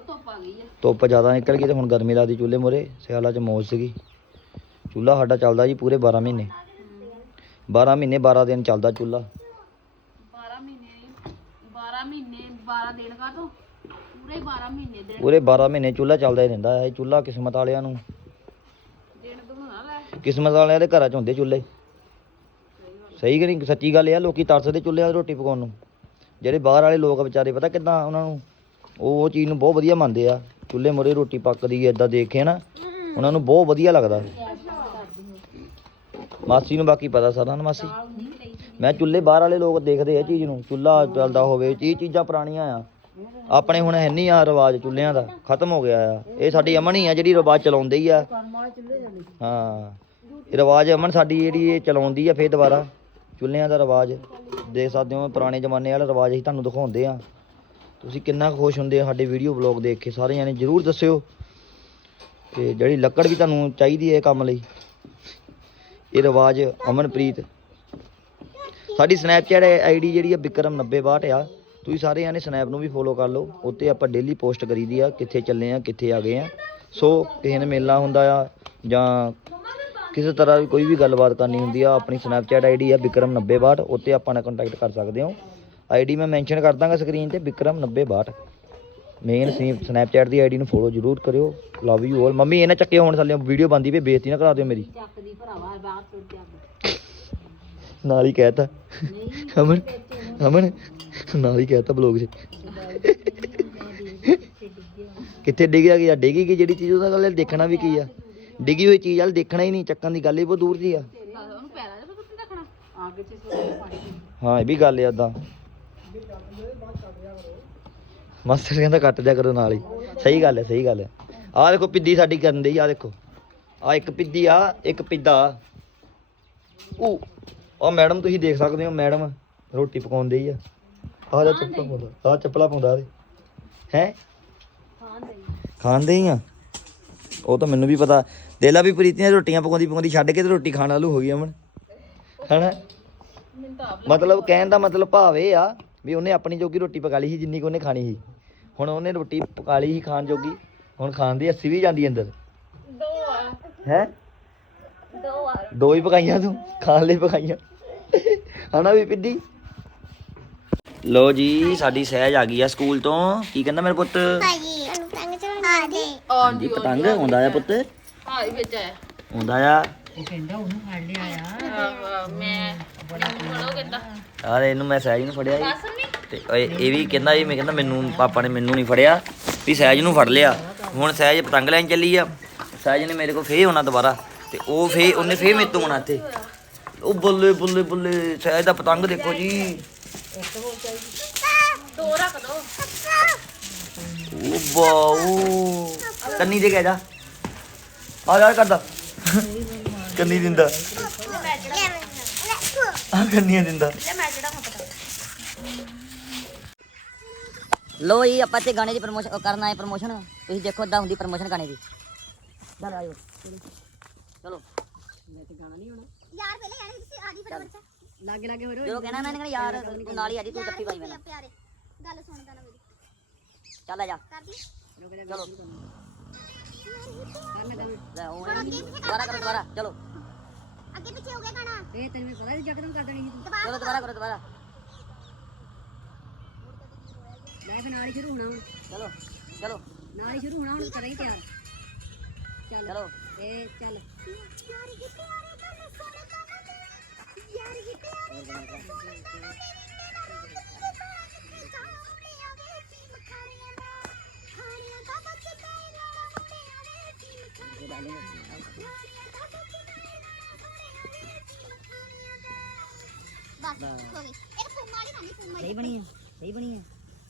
ਤੂੰ ਆ ਧੁੱਪ ਆ ਗਈ ਆ। ਧੁੱਪ ਜ਼ਿਆਦਾ ਨਿਕਲ ਗਈ ਤੇ ਹੁਣ ਗਰਮੀ ਲੱਗਦੀ ਚੁੱਲ੍ਹੇ ਮੋਰੇ ਸਿਆਲਾਂ 'ਚ ਮੌਜ ਸੀਗੀ। ਚੁੱਲ੍ਹਾ ਸਾਡਾ ਚੱਲਦਾ ਜੀ ਪੂਰੇ 12 ਮਹੀਨੇ। 12 ਮਹੀਨੇ 12 ਦਿਨ ਚੱਲਦਾ ਚੁੱਲ੍ਹਾ। 12 ਮਹੀਨੇ 12 ਮਹੀਨੇ 12 ਦਿਨ ਕਾ ਤੋਂ ਪੂਰੇ 12 ਮਹੀਨੇ ਦਿਨ। ਪੂਰੇ 12 ਮਹੀਨੇ ਚੁੱਲ੍ਹਾ ਚੱਲਦਾ ਹੀ ਰਹਿੰਦਾ ਹੈ। ਇਹ ਚੁੱਲ੍ਹਾ ਕਿਸਮਤ ਵਾਲਿਆਂ ਨੂੰ। ਦਿਨ ਲੈ। ਕਿਸਮਤ ਵਾਲਿਆਂ ਦੇ ਘਰਾਂ 'ਚ ਹੁੰਦੇ ਚੁੱਲ੍ਹੇ। ਸਹੀ ਕਿ ਨਹੀਂ? ਸੱਚੀ ਗੱਲ ਇਹ ਆ ਲੋਕੀ ਤਰਸਦੇ ਚੁੱਲ੍ਹਿਆਂ 'ਤੇ ਰੋਟੀ ਪਕਾਉਣ ਨੂੰ। ਜਿਹੜੇ ਬਾਹਰ ਵਾਲੇ ਲੋਕ ਵਿਚਾਰੇ ਪਤਾ ਕਿੱਦਾਂ ਉਹਨਾਂ ਨੂੰ ਉਹ ਉਹ ਚੀਜ਼ ਨੂੰ ਬਹੁਤ ਵਧੀਆ ਮੰਨਦੇ ਆ। ਚੁੱਲ੍ਹੇ ਮੋਰੇ ਰੋਟੀ ਪੱਕਦੀ ਐ ਇਦਾਂ ਦੇਖ ਕੇ ਨਾ ਉਹਨਾਂ ਨੂੰ ਬਹੁਤ ਵਧੀਆ ਲੱਗਦਾ। ਮਾਸੀ ਨੂੰ ਬਾਕੀ ਪਤਾ ਸਾਰਾ ਨਾ ਮਾਸੀ। ਮੈਂ ਚੁੱਲ੍ਹੇ ਬਾਹਰ ਵਾਲੇ ਲੋਕ ਦੇਖਦੇ ਆ ਚੀਜ਼ ਨੂੰ। ਚੁੱਲ੍ਹਾ ਚੱਲਦਾ ਹੋਵੇ, ਇਹ ਚੀਜ਼ਾਂ ਪੁਰਾਣੀਆਂ ਆ। ਆਪਣੇ ਹੁਣ ਹੈ ਨਹੀਂ ਆ ਰਿਵਾਜ ਚੁੱਲ੍ਹਿਆਂ ਦਾ, ਖਤਮ ਹੋ ਗਿਆ ਆ। ਇਹ ਸਾਡੀ ਅਮਨ ਹੀ ਆ ਜਿਹੜੀ ਰਿਵਾਜ ਚਲਾਉਂਦੇ ਹੀ ਆ। ਹਾਂ, ਇਹ ਰਿਵਾਜ ਅਮਨ ਸਾਡੀ ਜਿਹੜੀ ਇਹ ਚਲਾਉਂਦੀ ਆ ਫੇਰ ਦੁਬਾਰਾ। ਚੁੱਲ੍ਹਿਆਂ ਦਾ ਰਿਵਾਜ ਦੇਖ ਸਕਦੇ ਹੋ, ਪੁਰਾਣੇ ਜ਼ਮਾਨੇ ਵਾਲਾ ਰਿਵਾਜ ਅਸੀਂ ਤੁਹਾਨੂੰ ਦਿਖਾਉਂਦੇ ਆ। ਤੁਸੀਂ ਕਿੰਨਾ ਕੁ ਖੁਸ਼ ਹੁੰਦੇ ਆ ਸਾਡੇ ਵੀਡੀਓ ਵਲੌਗ ਦੇਖ ਕੇ ਸਾਰੇ ਜਾਣੇ ਜਰੂਰ ਦੱਸਿਓ। ਤੇ ਜਿਹੜੀ ਲੱਕੜ ਵੀ ਤੁਹਾਨੂੰ ਚਾਹੀਦੀ ਹੈ ਕੰਮ ਲਈ, ਇਹ ਰਿਵਾਜ ਅਮਨਪ੍ਰੀਤ। ਸਾਡੀ ਸਨੈਪਚੈਟ ਆਈਡੀ ਜਿਹੜੀ ਆ ਵਿਕਰਮ 9062 ਆ, ਤੁਸੀਂ ਸਾਰੇ ਜਾਣੇ ਸਨੈਪ ਨੂੰ ਵੀ ਫੋਲੋ ਕਰ ਲਓ। ਉੱਤੇ ਆਪਾਂ ਡੇਲੀ ਪੋਸਟ ਕਰੀਦੀ ਆ, ਕਿੱਥੇ ਚੱਲੇ ਆ, ਕਿੱਥੇ ਆ ਗਏ ਆ। ਸੋ ਕਿਸੇ ਨੇ ਮੇਲਾ ਹੁੰਦਾ ਆ ਜਾਂ ਕਿਸੇ ਤਰ੍ਹਾਂ ਕੋਈ ਵੀ ਗੱਲਬਾਤ ਕਰਨੀ ਹੁੰਦੀ ਆ, ਆਪਣੀ ਸਨੈਪਚੈਟ ਆਈਡੀ ਆ ਵਿਕਰਮ 9062 ਉੱਤੇ ਆਪਾਂ ਨਾਲ ਕੰਟੈਕਟ ਕਰ ਸਕਦੇ ਹੋ। ਆਈਡੀ ਮੈਂ ਮੈਂਸ਼ਨ ਕਰ ਦਾਂਗਾ ਸਕਰੀਨ ਤੇ ਵਿਕਰਮ 9062 ਮੇਨ ਸਨੈਪਚੈਟ ਦੀ ਆਈਡੀ ਨੂੰ ਫੋਲੋ ਜਰੂਰ ਕਰਿਓ। ਲਵ ਯੂ ਆਲ ਮੰਮੀ ਇਹ ਨਾ ਚੱਕੇ ਹੋਣ ਥੱਲੇ ਵੀਡੀਓ ਬੰਦੀ ਪਈ ਬੇਇੱਜ਼ਤੀ ਨਾ ਕਰਾ ਦਿਓ ਮੇਰੀ। ਚੱਕਦੀ ਭਰਾਵਾ ਬਾਹਰ ਸੁੱਟ ਦੇ ਅੱਗ ਨਾਲ ਹੀ ਕਹਿਤਾ। ਅਮਨ ਅਮਨ ਨਾਲ ਹੀ ਕਹਿਤਾ ਬਲੌਗ 'ਚ। ਕਿੱਥੇ ਡਿੱਗਿਆ ਗਿਆ ਡਿੱਗੀ ਗਈ ਜਿਹੜੀ ਚੀਜ਼ ਉਹਦਾ ਗੱਲ ਦੇਖਣਾ ਵੀ ਕੀ ਆ? ਡਿੱਗੀ ਹੋਈ ਚੀਜ਼ ਵਾਲ ਦੇਖਣਾ ਹੀ ਨਹੀਂ ਚੱਕਣ ਦੀ ਗੱਲ ਹੀ ਬਹੁਤ ਦੂਰ ਦੀ ਆ। ਦੇ ਦੇ ਹਾਂ ਇਹ ਵੀ ਗੱਲ ਆ ਏਦਾਂ। ਮਾਸਟਰ ਕਹਿੰਦਾ ਕੱਟ ਦਿਆ ਕਰੋ ਨਾਲ ਹੀ। ਸਹੀ ਗੱਲ ਹੈ ਸਹੀ ਗੱਲ ਹੈ। ਆਹ ਦੇਖੋ ਪਿੱਦੀ ਸਾਡੀ ਕਰਨ ਦੀ ਆ ਦੇਖੋ। ਆ ਇੱਕ ਪਿੱਦੀ ਆ ਇੱਕ ਪਿੱਦਾ। ਉਹ ਉਹ ਮੈਡਮ ਤੁਸੀਂ ਦੇਖ ਸਕਦੇ ਹੋ ਮੈਡਮ ਰੋਟੀ ਪਕਾਉਂਦੇ ਹੀ ਆ। ਆਹ ਜਾ ਚੱਪਲਾਂ ਪਾਉਂਦਾ ਆਹ ਚੱਪਲਾਂ ਪਾਉਂਦਾ ਹੈ? ਹੈ ਖਾਂਦੇ ਹੀ ਆ? ਉਹ ਤਾਂ ਮੈਨੂੰ ਵੀ ਪਤਾ। ਦੇਲਾ ਵੀ ਪ੍ਰੀਤੀਆਂ ਰੋਟੀਆਂ ਪਕਾਉਂਦੀ ਪਕਾਉਂਦੀ ਛੱਡ ਕੇ ਤੇ ਰੋਟੀ ਖਾਣ ਵਾਲੂ ਹੋ ਗਈ ਅਮਨ। ਹਨਾ? ਮਤਲਬ ਕਹਿਣ ਦਾ ਮਤਲਬ ਭਾਵ ਇਹ ਆ ਵੀ ਉਹਨੇ ਆਪਣੀ ਜੋਗੀ ਰੋਟੀ ਪਕਾ ਲਈ ਸੀ ਜਿੰਨੀ ਕੁ ਉਹਨੇ ਖਾਣੀ ਸੀ। ਹੁਣ ਉਹਨੇ ਰੋਟੀ ਪਕਾ ਲਈ ਸੀ ਖਾਣ ਜੋਗੀ। ਹੁਣ ਖਾਣ ਦੀ ਅੱਸੀ ਵੀ ਜਾਂਦੀ ਅੰਦਰ। ਦੋ ਆ। ਹੈ? ਦੋ ਆ ਦੋ ਹੀ ਪਕਾਈਆਂ ਤੂੰ ਖਾਣ ਲਈ ਪਕਾਈਆਂ। ਹਨਾ ਵੀ ਪਿੱਡੀ ਲੋ ਜੀ ਸਾਡੀ ਸਹਿਜ ਆ ਗਈ ਆ ਸਕੂਲ ਤੋਂ। ਕੀ ਕਹਿੰਦਾ ਮੇਰੇ ਪੁੱਤ? ਹਾਂਜੀ ਪਤੰਗ ਆਉਂਦਾ ਆ ਪੁੱਤ। ਹਾਂ ਇਹ ਵਿੱਚ ਆਇਆ। ਆਉਂਦਾ ਆ। ਇਹ ਕਹਿੰਦਾ ਉਹਨੂੰ ਫੜ ਲਿਆ ਆ। ਮੈਂ ਬੜੋ ਕਹਿੰਦਾ ਯਾਰ ਇਹਨੂੰ ਮੈਂ ਸਹਿਜ ਨੂੰ ਫੜਿਆ ਸੀ ਬਸ ਨਹੀਂ ਤੇ ਇਹ ਇਹ ਵੀ ਕਹਿੰਦਾ ਇਹ ਮੈਂ ਕਹਿੰਦਾ ਮੈਨੂੰ, ਪਾਪਾ ਨੇ ਮੈਨੂੰ ਨਹੀਂ ਫੜਿਆ, ਵੀ ਸਹਿਜ ਨੂੰ ਫੜ ਲਿਆ। ਹੁਣ ਸਹਿਜ ਪਤੰਗ ਲੈਣ ਚੱਲੀ ਆ। ਸਹਿਜ ਨੇ ਮੇਰੇ ਕੋਲ ਫੇਰ ਹੋਣਾ ਦੁਬਾਰਾ, ਤੇ ਉਹ ਫੇ ਉਹਨੇ ਫੇਰ ਮੇਰੇ ਤੋਂ ਆਉਣਾ ਇੱਥੇ। ਉਹ ਬੱਲੇ ਬੱਲੇ ਬੱਲੇ, ਸਹਿਜ ਦਾ ਪਤੰਗ ਦੇਖੋ ਜੀ। ਦੋ ਰੱਖ ਦੋ ਉਹ ਬਾਊ, ਕੰਨੀ ਦੇ ਕਹਿ ਜਾ, ਆ ਜਾ, ਕਰਦਾ। ਕੰਨੀ ਦਿੰਦਾ। ਆ ਕੰਨੀਆਂ ਦਿੰਦਾ। ਲੋ ਜੀ ਆਪਾਂ ਤੇ ਗਾਣੇ ਦੀ ਪ੍ਰਮੋਸ਼ਨ ਕਰਨਾ ਹੈ ਪ੍ਰਮੋਸ਼ਨ ਤੁਸੀਂ ਦੇਖੋ ਇਦਾਂ ਹੁੰਦੀ ਪ੍ਰਮੋਸ਼ਨ ਗਾਣੇ ਦੀ। ਚਲ ਆਇਓ। ਚਲੋ। ਯਾਰ ਪਹਿਲੇ ਯਾਰ ਤੁਸੀਂ ਆਦੀ ਫਟਾਫਟ ਲਾਗੇ ਲਾਗੇ ਹੋ ਜਦੋਂ ਕਹਿਣਾ ਮੈਂ ਕਹਿੰਦਾ ਯਾਰ ਤੂੰ ਨਾਲ ਹੀ ਆ ਜੀ ਤੂੰ ਟੱਪੀ ਪਾਈ ਮੈਨੂੰ ਪਿਆਰੇ। ਗੱਲ ਸੁਣਦਾ ਨਾ ਮੇਰੀ। ਚੱਲ ਆ ਜਾ। ਕਰਦੀ ਚਲੋ। ਲੈ ਉਹ ਦੁਬਾਰਾ ਕਰੋ। ਦੁਬਾਰਾ। ਚਲੋ। ਅੱਗੇ ਪਿੱਛੇ ਹੋ ਗਿਆ ਗਾਣਾ। ਇਹ ਤੈਨੂੰ ਪਤਾ ਨਹੀਂ ਜੱਕਦਮ ਕਰ ਦੇਣੀ ਸੀ ਦਬਾਅ ਚਲੋ ਦੁਬਾਰਾ ਕਰੋ ਦੁਬਾਰਾ। ਲੈ ਫਿਰ ਨਾਲ ਹੀ ਸ਼ੁਰੂ ਹੋਣਾ ਹੁਣ। ਚਲੋ ਚਲੋ। ਨਾਲ ਹੀ ਸ਼ੁਰੂ ਹੋਣਾ ਹੁਣ ਕਰਾਈ ਤਿਆਰ। ਚੱਲ। ਚਲੋ ਇਹ ਚੱਲ। ਪਿਆਰੇ ਕੀ ਪਿਆਰੇ ਹੋ ਗਈ ਇੱਕ ਫੁੰਮਾ ਵਾਲੀ ਖਾਣੀ ਫੁੰਮਾ ਸਹੀ ਬਣੀ ਆ ਸਹੀ ਬਣੀ ਆ।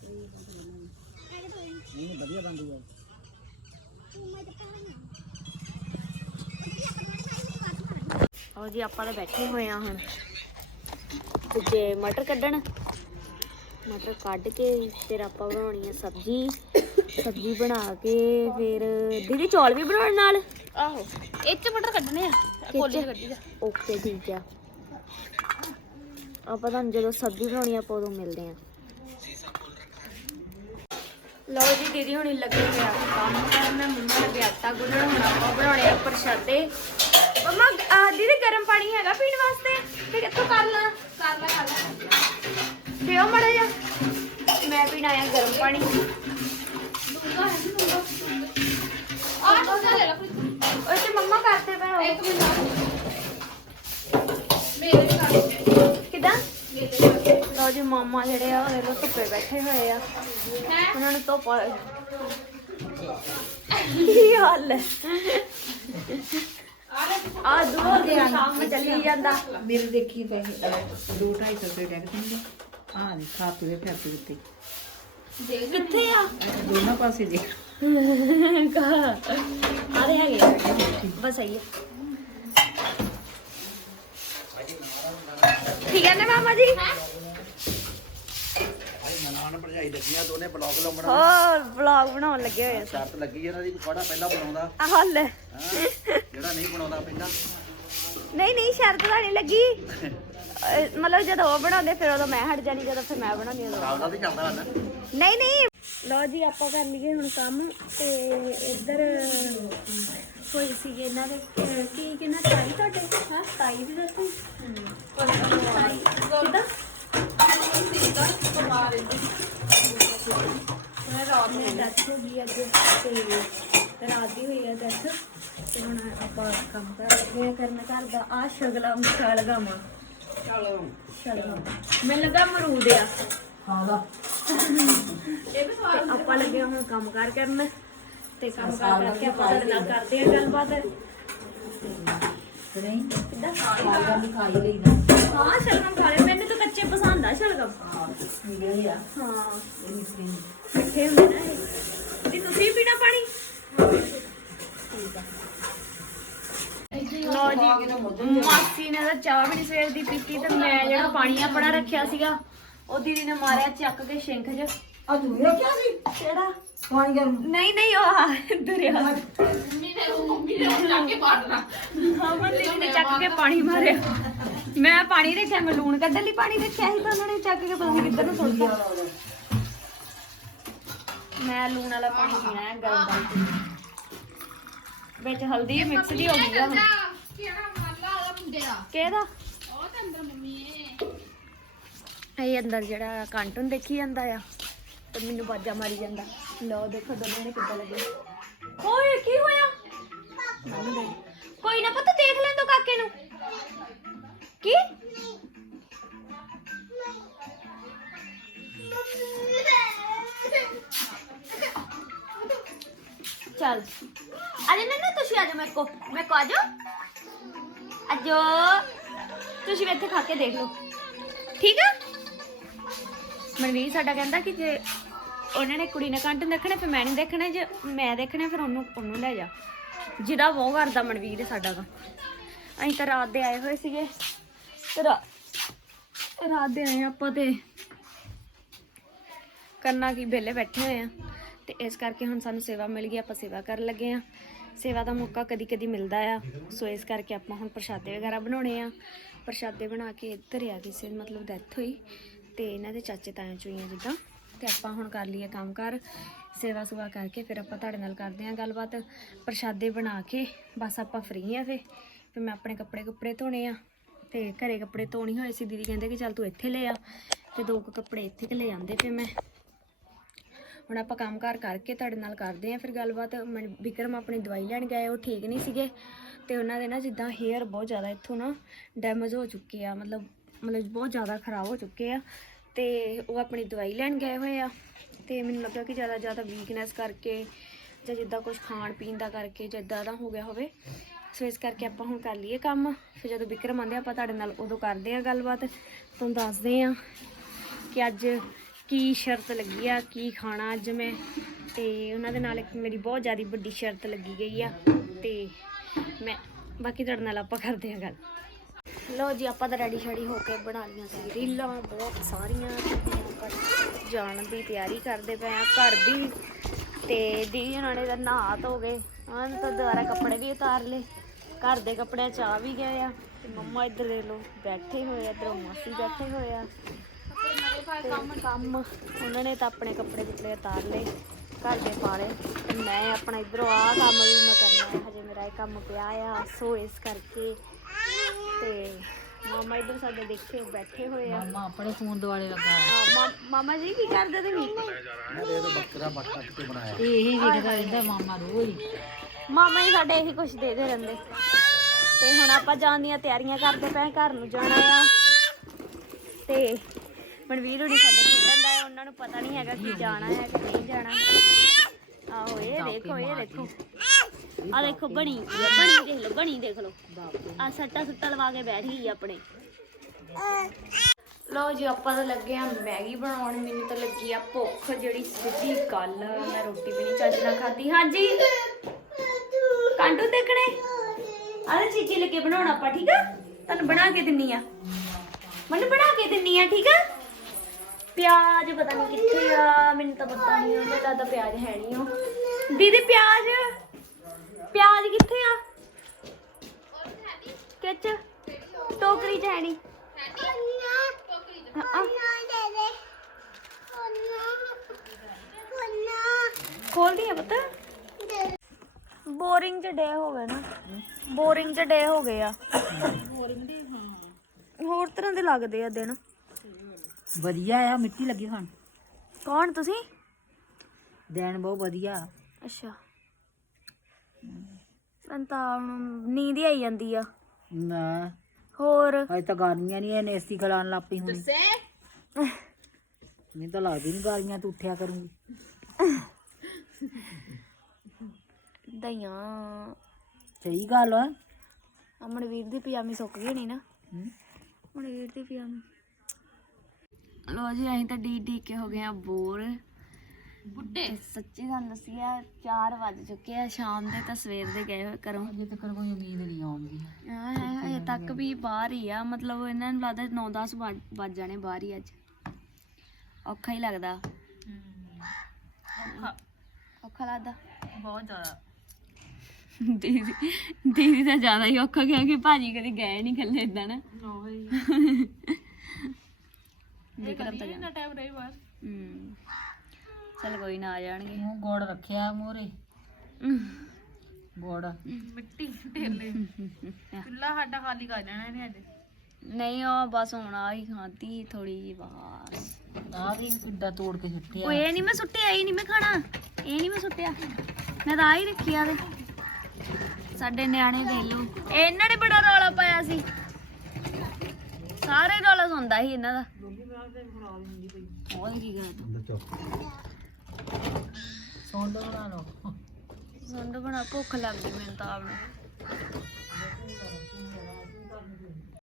ਇਹ ਤਾਂ ਹੋਈ ਨਹੀਂ ਨਹੀਂ ਵਧੀਆ ਬਣਦੀ ਆ। ਉਹ ਜੀ ਆਪਾਂ ਤਾਂ ਬੈਠੇ ਹੋਏ ਆ ਹੁਣ। ਤੇ ਮਟਰ ਕੱਢਣ ਮਟਰ ਕੱਢ ਕੇ ਫਿਰ ਆਪਾਂ ਬਣਾਉਣੀ ਆ ਸਬਜ਼ੀ। ਸਬਜ਼ੀ ਬਣਾ ਕੇ ਫਿਰ ਦੀਦੀ ਚੌਲ ਵੀ ਬਣਾਉਣ ਨਾਲ? ਆਹੋ ਇਹ ਚ ਮਟਰ ਕੱਢਣੇ ਆ। ਕੋਲੀ ਕੱਢੀ ਦਾ। ਓਕੇ ਠੀਕ ਆ। ਆਪਾਂ ਤੁਹਾਨੂੰ ਜਦੋਂ ਸਬਜ਼ੀ ਬਣਾਉਣੀ ਆ ਆਪਾਂ ਉਦੋਂ ਮਿਲਦੇ ਆ। ਲਓ ਜੀ ਦੀਦੀ ਹੁਣੀ ਲੱਗੇ ਹੋਏ ਆ ਕੰਮ ਕਰਨ। ਮੰਮਾ ਨੇ ਆਟਾ ਗੁੰਨਣ ਹੁਣ ਆਪਾਂ ਬਣਾਉਣੇ ਆ ਪ੍ਰਸ਼ਾਦੇ। ਮੰਮਾ ਆਹ ਦੀਦੀ ਗਰਮ ਪਾਣੀ ਹੈਗਾ ਪੀਣ ਵਾਸਤੇ? ਤੇ ਕਿੱਥੋਂ ਕਰ ਲਾਂ। ਕਰ ਲਾ ਕਰ ਲਾ। ਪਿਓ ਮੜਾ ਜਾ। ਮੈਂ ਪੀਣਾ ਆ ਗਰਮ ਪਾਣੀ। ਦੂੰਗਾ ਹੈ ਦੂੰਗਾ ਆ ਦੂੰਗਾ ਲੈ ਲਾ ਤੇ ਮੰਮਾ ਕਰਦੇ ਪਏ ਇੱਕ ਮਿੰਟ। ਮੇਰੇ ਵੀ ਕਰ ਦੇ ਕਿਦਾਂ? ਲਓ ਜੀ ਮਾਮਾ ਜਿਹੜੇ ਆ ਉਹ ਦੇਖੋ ਧੁੱਪੇ ਬੈਠੇ ਹੋਏ ਆ। ਉਹਨਾਂ ਨੂੰ ਧੁੱਪ ਕੀ ਹਾਲ ਹੈ? ਆ ਦੂਰ ਦੇ ਸ਼ਾਮ ਨੂੰ ਚੱਲੀ ਜਾਂਦਾ। ਮੇਰੇ ਦੇਖੀ ਪੈਸੇ 2 250 ਰੁਪਏ ਡੈਕ ਦਿੰਦੇ ਆ ਨਹੀਂ ਖਾਤੇ ਦੇ ਪੈਸੇ ਦਿੱਤੇ ਕਿੱਥੇ ਆ? ਦੋਨਾਂ ਪਾਸੇ ਦੇ ਆ ਰਹੇ ਹੈਗੇ ਬਸ ਆਈ ਠੀਕ ਹੈ ਨਾ ਮਾਮਾ ਜੀ? ਨਨਾਣ ਭਰਜਾਈ ਲੱਗੀਆਂ ਦੋਨੇ ਬਲੌਗ ਲਾਉਣ ਹੋਰ ਵਲੌਗ ਬਣਾਉਣ ਲੱਗੇ ਹੋਏ ਆ। ਸ਼ਰਤ ਲੱਗੀ ਇਹਨਾਂ ਦੀ ਕੋੜਾ ਪਹਿਲਾਂ ਬਣਾਉਂਦਾ। ਆ ਹੱਲ ਹਾਂ। ਜਿਹੜਾ ਨਹੀਂ ਬਣਾਉਂਦਾ ਪਹਿਲਾਂ। ਨਹੀਂ ਨਹੀਂ ਸ਼ਰਤ ਤਾਂ ਨਹੀਂ ਲੱਗੀ। ਅਹ ਮਤਲਬ ਜਦੋਂ ਉਹ ਬਣਾਉਂਦੇ ਫਿਰ ਉਦੋਂ ਮੈਂ ਹਟ ਜਾਣੀ ਜਦੋਂ ਫਿਰ ਮੈਂ ਬਣਾਉਂਦੀ ਉਦੋਂ। ਚੱਲਦਾ ਨਹੀਂ ਨਹੀਂ। ਲਓ ਜੀ ਆਪਾਂ ਕਰ ਲਈਏ ਹੁਣ ਕੰਮ ਤੇ ਇੱਧਰ ਹੋਈ ਸੀ ਇਹਨਾਂ ਦੇ ਕੀ ਕਿੰਨਾ ਤਾਈ ਤੁਹਾਡੇ? ਹਾਂ ਤਾਈ ਵੀ ਦੱਸੋ ਤਾਈ ਕਿੱਦਾਂ? ਮੈਂ ਰਾਤ ਨੂੰ ਡੈਥ ਹੋ ਗਈ ਅੱਜ ਤੇ ਰਾਤ ਦੀ ਹੋਈ ਹੈ ਡੈਥ ਤੇ ਹੁਣ ਆਪਾਂ ਕੰਮ ਕਰ ਰਹੇ ਕਰਨ ਘਰ ਦਾ। ਆ ਸ਼ਗਲਾ ਸ਼ਲਗਮ ਸ਼ਲਗਮ ਮੈਨੂੰ ਲੱਗਾ ਮਰੂਦ ਆ। ਤੇ ਆਪਾਂ ਲੱਗੇ ਹਾਂ ਹੁਣ ਕੰਮ ਕਾਰ ਕਰਨ ਤੇ ਕੰਮ ਕਾਰ ਕਰਕੇ ਆਪਾਂ ਤੁਹਾਡੇ ਨਾਲ ਕਰਦੇ ਆ ਗੱਲਬਾਤ। ਨਹੀਂ ਕਿੱਦਾਂ? ਖਾਇਆ ਨਹੀਂ ਖਾਈ ਲਈਦਾ ਹਾਂ ਸ਼ਲਗਮ ਖਾ ਲੈ ਮੈਨੂੰ ਤਾਂ ਕੱਚੇ ਪਸੰਦ ਆ ਸ਼ਲਗਮ। ਮਿਲਿਆ ਆ। ਹਾਂ। ਇਹ ਮਿੱਠੇ ਨੇ। ਮਿੱਠੇ ਹੁੰਦੇ ਨਾ ਇਹ। ਤੇ ਤੁਸੀਂ ਪੀਣਾ ਪਾਣੀ? ਠੀਕ ਆ। ਲੋ ਜੀ ਮਾਸੀ ਨੇ ਤਾਂ ਚਾਹ ਵੀ ਨਹੀਂ ਸਵੇਰ ਦੀ ਪੀਤੀ ਤੇ ਮੈਂ ਜਿਹੜਾ ਪਾਣੀ ਆਪਣਾ ਰੱਖਿਆ ਸੀਗਾ ਉਹ ਦੀਦੀ ਨੇ ਮਾਰਿਆ ਚੱਕ ਕੇ ਸ਼ਿੰਖ 'ਚ। ਆ ਤੂੰ ਰੱਖਿਆ ਸੀ? ਕਿਹੜਾ? ਪਾਣੀ ਗਰਮ। ਨਹੀਂ ਨਹੀਂ ਉਹ ਦਰਿਆ। ਮੰਮੀ ਨੇ ਉਹ ਮੰਮੀ ਨੇ ਉਹ ਚੱਕ ਕੇ ਮਾਰਨਾ ਹਾਂ ਮੈਂ ਦੀਦੀ ਨੇ ਚੱਕ ਕੇ ਪਾਣੀ ਮਾਰਿਆ। ਮੈਂ ਪਾਣੀ ਰੱਖਿਆ ਮੈਂ ਲੂਣ ਕੱਢਣ ਲਈ ਪਾਣੀ ਰੱਖਿਆ ਸੀ ਤਾਂ ਉਹਨਾਂ ਨੇ ਚੱਕ ਕੇ ਪਤਾ ਨਹੀਂ ਕਿੱਧਰ ਨੂੰ ਸੁੱਟਤਾ ਮੈਂ ਲੂਣ ਵਾਲਾ ਪਾਣੀ ਪੀਣਾ ਹੈ ਗਰਮ ਪਾਣੀ ਵਿੱਚ ਹਲਦੀ ਮਿਕਸ ਦੀ ਹੋ ਗਈ ਆ ਹੁਣ। ਕਿਹੜਾ ਮੱਲਾ ਉਹਦਾ ਮੁੰਡੇ ਦਾ? ਕਿਹਦਾ? ਉਹ ਤਾਂ ਅੰਦਰ ਮੰਮੀ ਏ ਇਹ ਅੰਦਰ ਜਿਹੜਾ ਕਾਂਟੂਨ ਦੇਖੀ ਜਾਂਦਾ ਆ ਤੇ ਮੈਨੂੰ ਬਾਜਾ ਮਾਰੀ ਜਾਂਦਾ। ਲਓ ਦੇਖੋ ਦੋਨੇ ਨੇ ਕਿੱਦਾਂ ਲੱਗੇ। ਓਏ ਕੀ ਹੋਇਆ। ਕੋਈ ਨਾ ਪਤਾ ਦੇਖ ਲੈਣ ਦੋ ਕਾਕੇ ਨੂੰ। ਕੀ? ਚੱਲ। ਅਰੇ ਨਾ ਨਾ ਤੁਸੀਂ ਆ ਜਾਓ ਮੇਰੇ ਕੋ ਮੇਰੇ ਕੋ ਆ ਜਾਓ। ਆਜੋ ਤੁਸੀਂ ਵੀ ਇੱਥੇ ਖਾ ਕੇ ਦੇਖ ਲਓ। ਠੀਕ ਆ? ਮਨਵੀਰ ਸਾਡਾ ਕਹਿੰਦਾ ਕਿ ਜੇ ਉਹਨਾਂ ਨੇ ਕੁੜੀ ਨੇ ਕੰਟ ਦੇਖਣਾ, ਫਿਰ ਮੈਂ ਨਹੀਂ ਦੇਖਣਾ, ਜੇ ਮੈਂ ਦੇਖਣਾ, ਫਿਰ ਉਹਨੂੰ ਉਹਨੂੰ ਲੈ ਜਾ। ਜਿਹਦਾ ਵੋ ਕਰਦਾ ਮਨਵੀਰ ਹੈ ਸਾਡਾ ਦਾ ਅਸੀਂ ਤਾਂ ਰਾਤ ਦੇ ਆਏ ਹੋਏ ਸੀਗੇ। ਤੇ ਰਾ- ਰਾਤ ਦੇ ਆਏ ਆਪਾਂ ਤੇ ਕਰਨਾ ਕੀ ਵਿਹਲੇ ਬੈਠੇ ਹੋਏ ਆ। ਤੇ ਇਸ ਕਰਕੇ ਹੁਣ ਸਾਨੂੰ ਸੇਵਾ ਮਿਲ ਗਈ, ਆਪਾਂ ਸੇਵਾ ਕਰਨ ਲੱਗੇ ਆ। ਸੇਵਾ ਦਾ ਮੌਕਾ ਕਦੀ ਕਦੀ ਮਿਲਦਾ ਆ। ਸੋ ਇਸ ਕਰਕੇ ਆਪਾਂ ਹੁਣ ਪ੍ਰਸ਼ਾਦੇ ਵਗੈਰਾ ਬਣਾਉਣੇ ਆ। ਪ੍ਰਸ਼ਾਦੇ ਬਣਾ ਕੇ ਇੱਧਰ ਆ ਕਿਸੇ ਦੀ ਮਤਲਬ ਡੈਥ ਹੋਈ। ਤੇ ਇਹਨਾਂ ਦੇ ਚਾਚੇ ਤਾਏ ਚੋਈਆਂ ਜਿੱਦਾਂ। ਤੇ ਆਪਾਂ ਹੁਣ ਕਰ ਲਈਏ ਕੰਮ ਕਰ ਸੇਵਾ ਸੁਵਾ ਕਰਕੇ ਫਿਰ ਆਪਾਂ ਤੁਹਾਡੇ ਨਾਲ ਕਰਦੇ ਆਂ ਗੱਲਬਾਤ, ਪ੍ਰਸ਼ਾਦੇ ਬਣਾ ਕੇ, ਬਸ ਆਪਾਂ ਫ੍ਰੀ ਆ ਫੇ ਫਿਰ ਮੈਂ ਆਪਣੇ ਕੱਪੜੇ ਕੁੱਪੜੇ ਧੋਣੇ ਆ, ਤੇ ਘਰੇ ਕੱਪੜੇ ਧੋਣੀ ਹੋਏ ਸੀ, ਦੀਦੀ ਕਹਿੰਦੇ ਕਿ ਚੱਲ ਤੂੰ ਇੱਥੇ ਲੈ ਆ। ਤੇ ਦੋ ਕੁ ਕੱਪੜੇ ਇੱਥੇ ਤੇ ਲੈ ਜਾਂਦੇ ਫਿਰ ਮੈਂ। ਹੁਣ ਆਪਾਂ ਕੰਮਕਾਰ ਕਰਕੇ ਤੁਹਾਡੇ ਨਾਲ ਕਰਦੇ ਆਂ ਫਿਰ ਗੱਲਬਾਤ। ਮਨ- ਵਿਕਰਮ ਆਪਣੀ ਦਵਾਈ ਲੈਣ ਗਏ, ਉਹ ਠੀਕ ਨਹੀਂ ਸੀਗੇ। ਤੇ ਉਹਨਾਂ ਦੇ ਨਾ ਜਿੱਦਾਂ ਹੇਅਰ ਬਹੁਤ ਜ਼ਿਆਦਾ ਇੱਥੋਂ ਨਾ ਡੈਮੇਜ ਹੋ ਚੁੱਕੇ ਆ, ਮਤਲਬ ਮਤਲਬ ਬਹੁਤ ਜ਼ਿਆਦਾ ਖਰਾਬ ਹੋ ਚੁੱਕੇ ਆ ਤੇ ਉਹ ਆਪਣੀ ਦਵਾਈ ਲੈਣ ਗਏ ਹੋਏ ਆ ਤੇ ਮੈਨੂੰ ਲੱਗਾ ਕਿ ਜ਼ਿਆਦਾ ਜ਼ਿਆਦਾ ਵੀਕਨੈਸ ਕਰਕੇ ਜਾਂ ਜਿੱਦਾਂ ਕੁਝ ਖਾਣ ਪੀਣ ਦਾ ਕਰਕੇ ਜਿੱਦਾਂ ਦਾ ਹੋ ਗਿਆ ਹੋਵੇ। ਸੋ ਇਸ ਕਰਕੇ ਆਪਾਂ ਹੁਣ ਕਰ ਲਈਏ ਕੰਮ। ਫਿਰ ਜਦੋਂ ਵਿਕਰਮ ਆਉਂਦੇ ਆ, ਆਪਾਂ ਤੁਹਾਡੇ ਨਾਲ ਉਦੋਂ ਕਰਦੇ ਆ ਗੱਲਬਾਤ। ਤੁਹਾਨੂੰ ਦੱਸਦੇ ਆ ਕਿ ਅੱਜ ਕੀ ਸ਼ਰਤ ਲੱਗੀ ਆ ਕੀ ਖਾਣਾ ਅੱਜ ਮੈਂ। ਤੇ ਉਹਨਾਂ ਦੇ ਨਾਲ ਇੱਕ ਮੇਰੀ ਬਹੁਤ ਜ਼ਿਆਦਾ ਵੱਡੀ ਸ਼ਰਤ ਲੱਗੀ ਗਈ ਆ। ਤੇ ਮੈਂ ਬਾਕੀ ਤੁਹਾਡੇ ਨਾਲ ਆਪਾਂ ਕਰਦੇ ਆ ਗੱਲ। ਲੋ ਜੀ, ਆਪਾਂ ਤਾਂ ਰੈਡੀ ਸ਼ੈਡੀ ਹੋ ਕੇ ਬਣਾ ਲਈਆਂ ਸੀ ਰੀਲਾਂ, ਬਹੁਤ ਸਾਰੀਆਂ ਆਪਾਂ ਜਾਣ ਦੀ ਤਿਆਰੀ ਕਰਦੇ ਪਏ ਆ ਘਰ ਦੀ। ਤੇ ਦੀ ਉਹਨਾਂ ਨੇ ਤਾਂ ਨਹਾ ਧੋ ਗਏ ਉਹਨਾਂ ਨੇ ਤਾਂ ਦੁਬਾਰਾ ਕੱਪੜੇ ਵੀ ਉਤਾਰ ਲਏ, ਘਰ ਦੇ ਕੱਪੜਿਆਂ ਚ ਆ ਵੀ ਗਏ ਆ। ਤੇ ਮੰਮਾ ਇੱਧਰ ਦੇ ਲੋ ਬੈਠੇ ਹੋਏ ਆ, ਇੱਧਰ ਮਾਸੀ ਬੈਠੇ ਹੋਏ ਆ। ਤੇ ਕੰਮ, ਉਹਨਾਂ ਨੇ ਤਾਂ ਆਪਣੇ ਕੱਪੜੇ ਕੁੱਪੜੇ ਉਤਾਰ ਲਏ, ਘਰ ਦੇ ਪਾ ਲਏ ਤੇ ਮੈਂ ਆਪਣਾ ਇਧਰੋਂ ਆ ਕੰਮ ਵੀ ਮੈਂ ਕਰਨਾ ਹੈ, ਹਜੇ ਮੇਰਾ ਇਹ ਕੰਮ ਪਿਆ ਆ, ਸੋ ਇਸ ਕਰਕੇ ਤੇ ਮਾਮਾ ਇਧਰ ਸਾਡੇ ਦੇਖੇ ਬੈਠੇ ਹੋਏ ਆ। ਮਾਮਾ ਆਪਣੇ ਫੋਨ ਦੁਆਲੇ ਲੱਗਾ ਮਾ- ਮਾਮਾ ਜੀ ਕੀ ਕਰਦੇ ਤੁਸੀਂ? ਇਹੀ ਵੇਖਦਾ ਰਹਿੰਦਾ ਮਾਮਾ ਰੋਜ਼ ਮਾਮਾ ਜੀ ਸਾਡੇ ਇਹੀ ਕੁਝ ਦੇ ਦੇ ਰਹਿੰਦੇ। ਤੇ ਹੁਣ ਆਪਾਂ ਜਾਣ ਦੀਆਂ ਤਿਆਰੀਆਂ ਕਰਦੇ ਪਏ ਘਰ ਨੂੰ ਜਾਣਾ ਆ। ਤੇ ਮਨਵੀਰ ਹੁਣੀ ਸਾਡੇ ਖੇਡਣ ਦਾ ਹੈ ਉਹਨਾਂ ਨੂੰ ਪਤਾ ਨਹੀਂ ਹੈਗਾ ਕਿ ਜਾਣਾ ਹੈ ਕਿ ਨਹੀਂ ਜਾਣਾ। ਆਹੋ ਇਹ ਦੇਖੋ ਇਹ ਦੇਖੋ। ਆ ਦੇਖੋ, ਬਣੀ ਬਣੀ ਦੇਖ ਲਓ, ਬਣੀ ਦੇਖ ਲਓ। ਆ ਸੱਟਾ ਸੁੱਟਾ ਲਵਾ ਕੇ ਬੈਠ ਗਈ ਆਪਣੇ। ਲਓ ਜੀ, ਆਪਾਂ ਤਾਂ ਲੱਗੇ ਆ ਮੈਗੀ ਬਣਾਉਣ। ਮੈਨੂੰ ਤਾਂ ਲੱਗੀ ਆ ਭੁੱਖ, ਜਿਹੜੀ ਸਿੱਧੀ ਗੱਲ। ਮੈਂ ਰੋਟੀ ਵੀ ਨਹੀਂ, ਚੱਜ ਨਾਲ ਖਾਧੀ। ਹਾਂਜੀ? ਕਾਂਟੂ ਦੇਖਣੇ? ਆਲੇ ਚੀਚੀ ਲੱਗੇ ਬਣਾਉਣਾ ਆਪਾਂ, ਠੀਕ ਆ? ਤੁਹਾਨੂੰ ਬਣਾ ਕੇ ਦਿੰਨੀ ਆ। ਮੈਨੂੰ ਬਣਾ ਕੇ ਦਿੰਨੀ ਆ, ਠੀਕ ਆ? ਪਿਆਜ਼, ਪਤਾ ਨਹੀਂ ਕਿੱਥੇ ਆ, ਮੈਨੂੰ ਤਾਂ ਪਤਾ ਨਹੀਂ ਉਹਨੇ ਤਾਂ ਪਿਆਜ਼ ਹੈ ਨਹੀਂ ਉਹ ਦੀਦੀ, ਪਿਆਜ਼? ਪਿਆਜ਼ ਕਿੱਥੇ ਆ? ਕਿੱਚ ਟੋਕਰੀ ਚ ਹੈ ਨਹੀਂ ਖੋਲਦੀ ਆ ਪਤਾ। ਬੋਰਿੰਗ ਚ ਡੇ ਹੋ ਗਏ ਨਾ। ਬੋਰਿੰਗ ਚ ਡੇ ਹੋ ਗਏ ਆ। ਹੋਰ ਤਰ੍ਹਾਂ ਦੇ ਲੱਗਦੇ ਆ ਦਿਨ। ਵਧੀਆ ਆ ਮਿੱਟੀ ਲੱਗੀ ਖਾਣ। ਕੌਣ ਤੁਸੀਂ? ਦੇਣ ਬਹੁਤ ਵਧੀਆ। ਅੱਛਾ। ਮੈਨੂੰ ਤਾਂ ਹੁਣ ਨੀਂਦ ਹੀ ਆਈ ਜਾਂਦੀ ਆ। ਨਾ। ਹੋਰ? ਅਜੇ ਤਾਂ ਗਾਲੀਆਂ ਨਹੀਂ ਇਹਨੇ ਏਸੀ ਖਲਾਣ ਲੱਗ ਪਈ ਹੁਣ। ਮੈਨੂੰ ਤਾਂ ਲੱਗਦੀ ਨਹੀਂ ਗਾਲੀਆਂ ਤੂੰ ਉੱਠਿਆ ਕਰੂੰਗੀ। ਦਈਆਂ। ਸਹੀ ਗੱਲ ਆ। ਅਮਨਵੀਰ ਦੀ ਪਜਾਮੀ ਸੁੱਕ ਗਈ ਨਹੀਂ ਨਾ। ਮਨਵੀਰ ਦੀ ਪਜਾਮੀ। ਲੋ ਜੀ ਅਸੀਂ ਤਾਂ ਡੀ ਡੀ ਕੇ ਹੋ ਗਏ ਆ ਬੋਰ। ਬੁੱਢੇ। ਸੱਚੀ ਤੁਹਾਨੂੰ ਦੱਸਿਆ 4 ਵੱਜ ਚੁੱਕੇ ਆ ਸ਼ਾਮ ਦੇ ਤਾਂ ਸਵੇਰ ਦੇ ਗਏ ਹੋਏ ਘਰੋਂ। ਅਜੇ ਤੱਕ ਕੋਈ ਉਮੀਦ ਨਹੀਂ ਆਉਂਦੀ। ਹਾਂ ਹਜੇ ਤੱਕ ਵੀ ਬਾਹਰ ਹੀ ਆ ਮਤਲਬ ਇਹਨਾਂ ਨੂੰ ਲੱਗਦਾ 9-10 ਵੱਜ ਜਾਣੇ ਬਾਹਰ ਹੀ ਅੱਜ। ਔਖਾ ਹੀ ਲੱਗਦਾ। ਔਖਾ ਲੱਗਦਾ। ਬਹੁਤ ਜ਼ਿਆਦਾ। ਦੀਦੀ ਦੀਦੀ ਤਾਂ ਜ਼ਿਆਦਾ ਹੀ ਔਖਾ ਕਿਉਂਕਿ ਭਾਜੀ ਕਦੀ ਗਏ ਨਹੀਂ ਇਕੱਲੇ ਇਦਾਂ ਨਾ। ਵਿਕਰਮ ਤਾਂ ਇੰਨਾ ਟਾਈਮ ਰਹੀ ਬਸ ਹੂੰ। ਚਲ ਕੋਈ ਨਾ ਆ ਜਾਣਗੇ। ਮੂੰਹ ਗੋੜ ਰੱਖਿਆ ਮੋਰੇ ਗੋੜ। ਮਿੱਟੀ ਢੇਲੇ। ਚੁੱਲਾ ਸਾਡਾ ਖਾਲੀ ਕਰ ਜਾਣਾ ਇਹਨੇ ਅੱਜ ਨਹੀਂ ਉਹ ਬਸ ਹੁਣ ਆ ਹੀ ਖਾਂਦੀ ਥੋੜੀ ਜਿਹੀ ਬਸ। ਆ ਵੀ ਕਿੱਡਾ ਤੋੜ ਕੇ ਸੁੱਟਿਆ। ਇਹ ਨਹੀਂ ਮੈਂ ਸੁੱਟਿਆ ਇਹ ਨਹੀਂ ਮੈਂ ਖਾਣਾ। ਇਹ ਨਹੀਂ ਮੈਂ ਸੁੱਟਿਆ। ਮੈਂ ਤਾਂ ਆ ਹੀ ਰੱਖਿਆ ਵੇ। ਸਾਡੇ ਨਿਆਣੇ ਲਓ। ਇਹ ਇਹਨਾਂ ਨੇ ਬੜਾ ਰੌਲਾ ਪਾਇਆ ਸੀ। ਸਾਰੇ ਰੌਲਾ ਸੁਣਦਾ ਸੀ ਇਹਨਾਂ ਦਾ। ਉਹ ਕੀ ਗੱਲ? ਸੌਂਡ ਬਣਾ ਲਓ। ਸੁੰਡ ਬਣਾ ਭੁੱਖ ਲੱਗ ਗਈ ਮੈਨੂੰ ਤਾਂ ਆਪ ਨੂੰ।